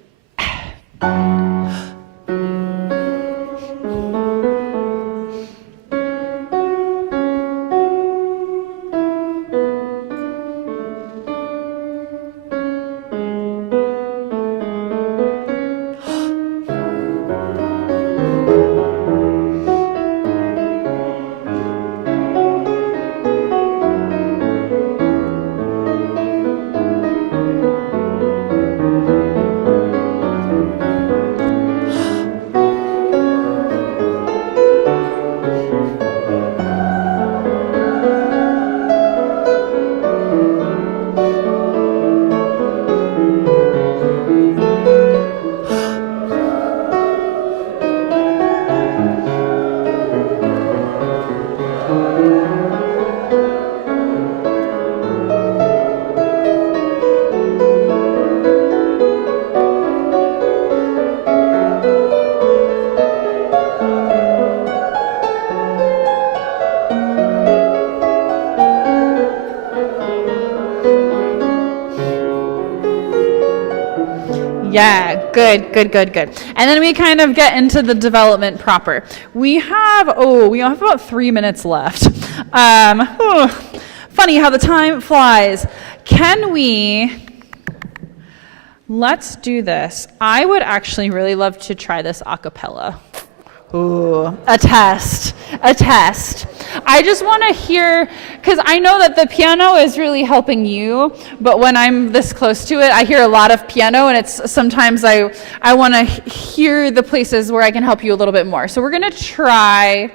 Yeah, good. And then we kind of get into the development proper. We have about 3 minutes left. Funny how the time flies. Let's do this. I would actually really love to try this a cappella. Ooh, a test. I just want to hear, because I know that the piano is really helping you, but when I'm this close to it, I hear a lot of piano, and it's sometimes I want to hear the places where I can help you a little bit more. So we're going to try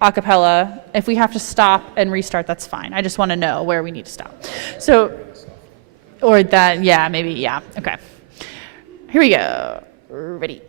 a cappella. If we have to stop and restart, that's fine. I just want to know where we need to stop. So, or that, yeah, maybe, yeah. Okay. Here we go. Ready.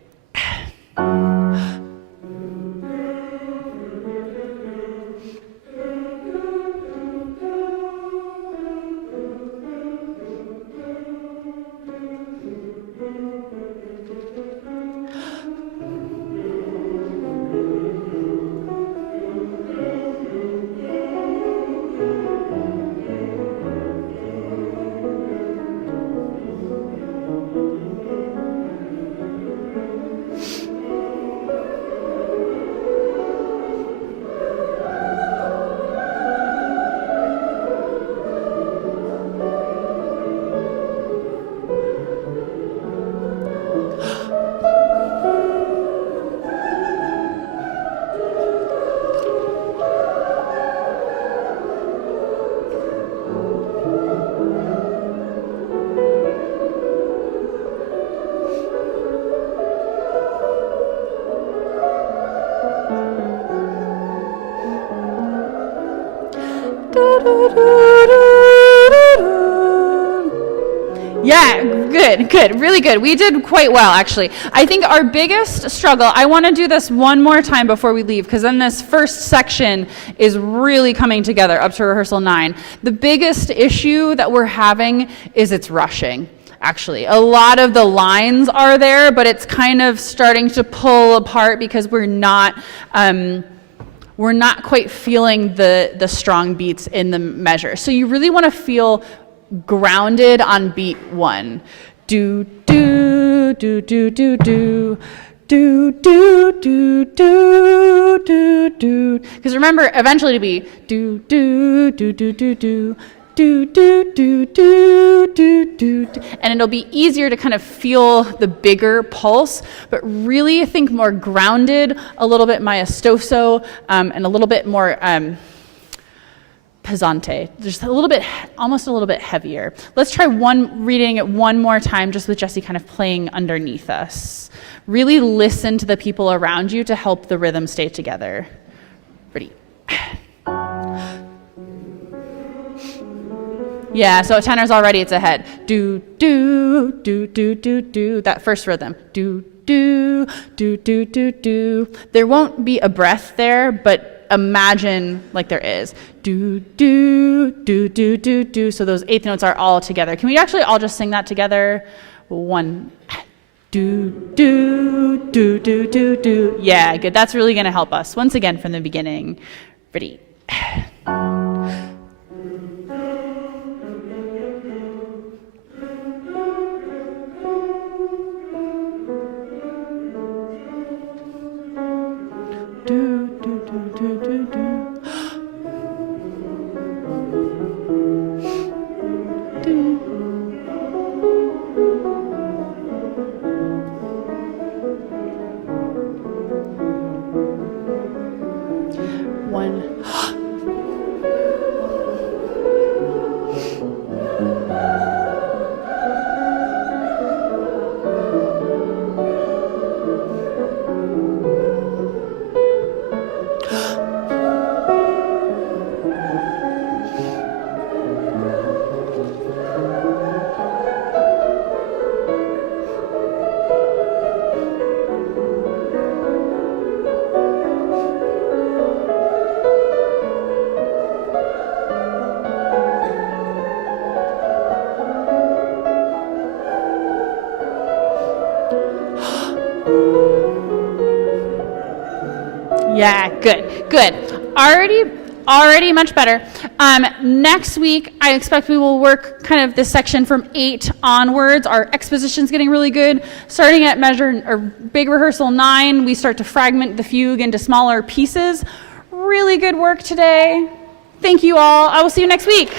Yeah, good, really good. We did quite well, actually. I think our biggest struggle, I want to do this one more time before we leave, because then this first section is really coming together up to rehearsal 9. The biggest issue that we're having is it's rushing. Actually, a lot of the lines are there, but it's kind of starting to pull apart because we're not quite feeling the strong beats in the measure. So you really want to feel grounded on beat 1. Do do do do do do do do do do do do. Because remember, eventually to be do do do do do do. Do, do, do, do, do, do, do. And it'll be easier to kind of feel the bigger pulse, but really think more grounded, a little bit maestoso, and a little bit more pesante, just almost a little bit heavier. Let's try reading it one more time, just with Jesse kind of playing underneath us. Really listen to the people around you to help the rhythm stay together. Ready? Yeah, so tenors already, it's ahead. Do, do, do, do, do, do. That first rhythm. Do, do, do, do, do, do. There won't be a breath there, but imagine like there is. Do, do, do, do, do, do. So those eighth notes are all together. Can we actually all just sing that together? 1. Do, do, do, do, do, do. Yeah, good. That's really going to help us. Once again from the beginning. Ready? Do, do, do, do, do, do. Do. 1. Yeah, good. Already much better. Next week, I expect we will work kind of this section from 8 onwards. Our exposition's getting really good. Starting at big rehearsal 9, we start to fragment the fugue into smaller pieces. Really good work today. Thank you all. I will see you next week.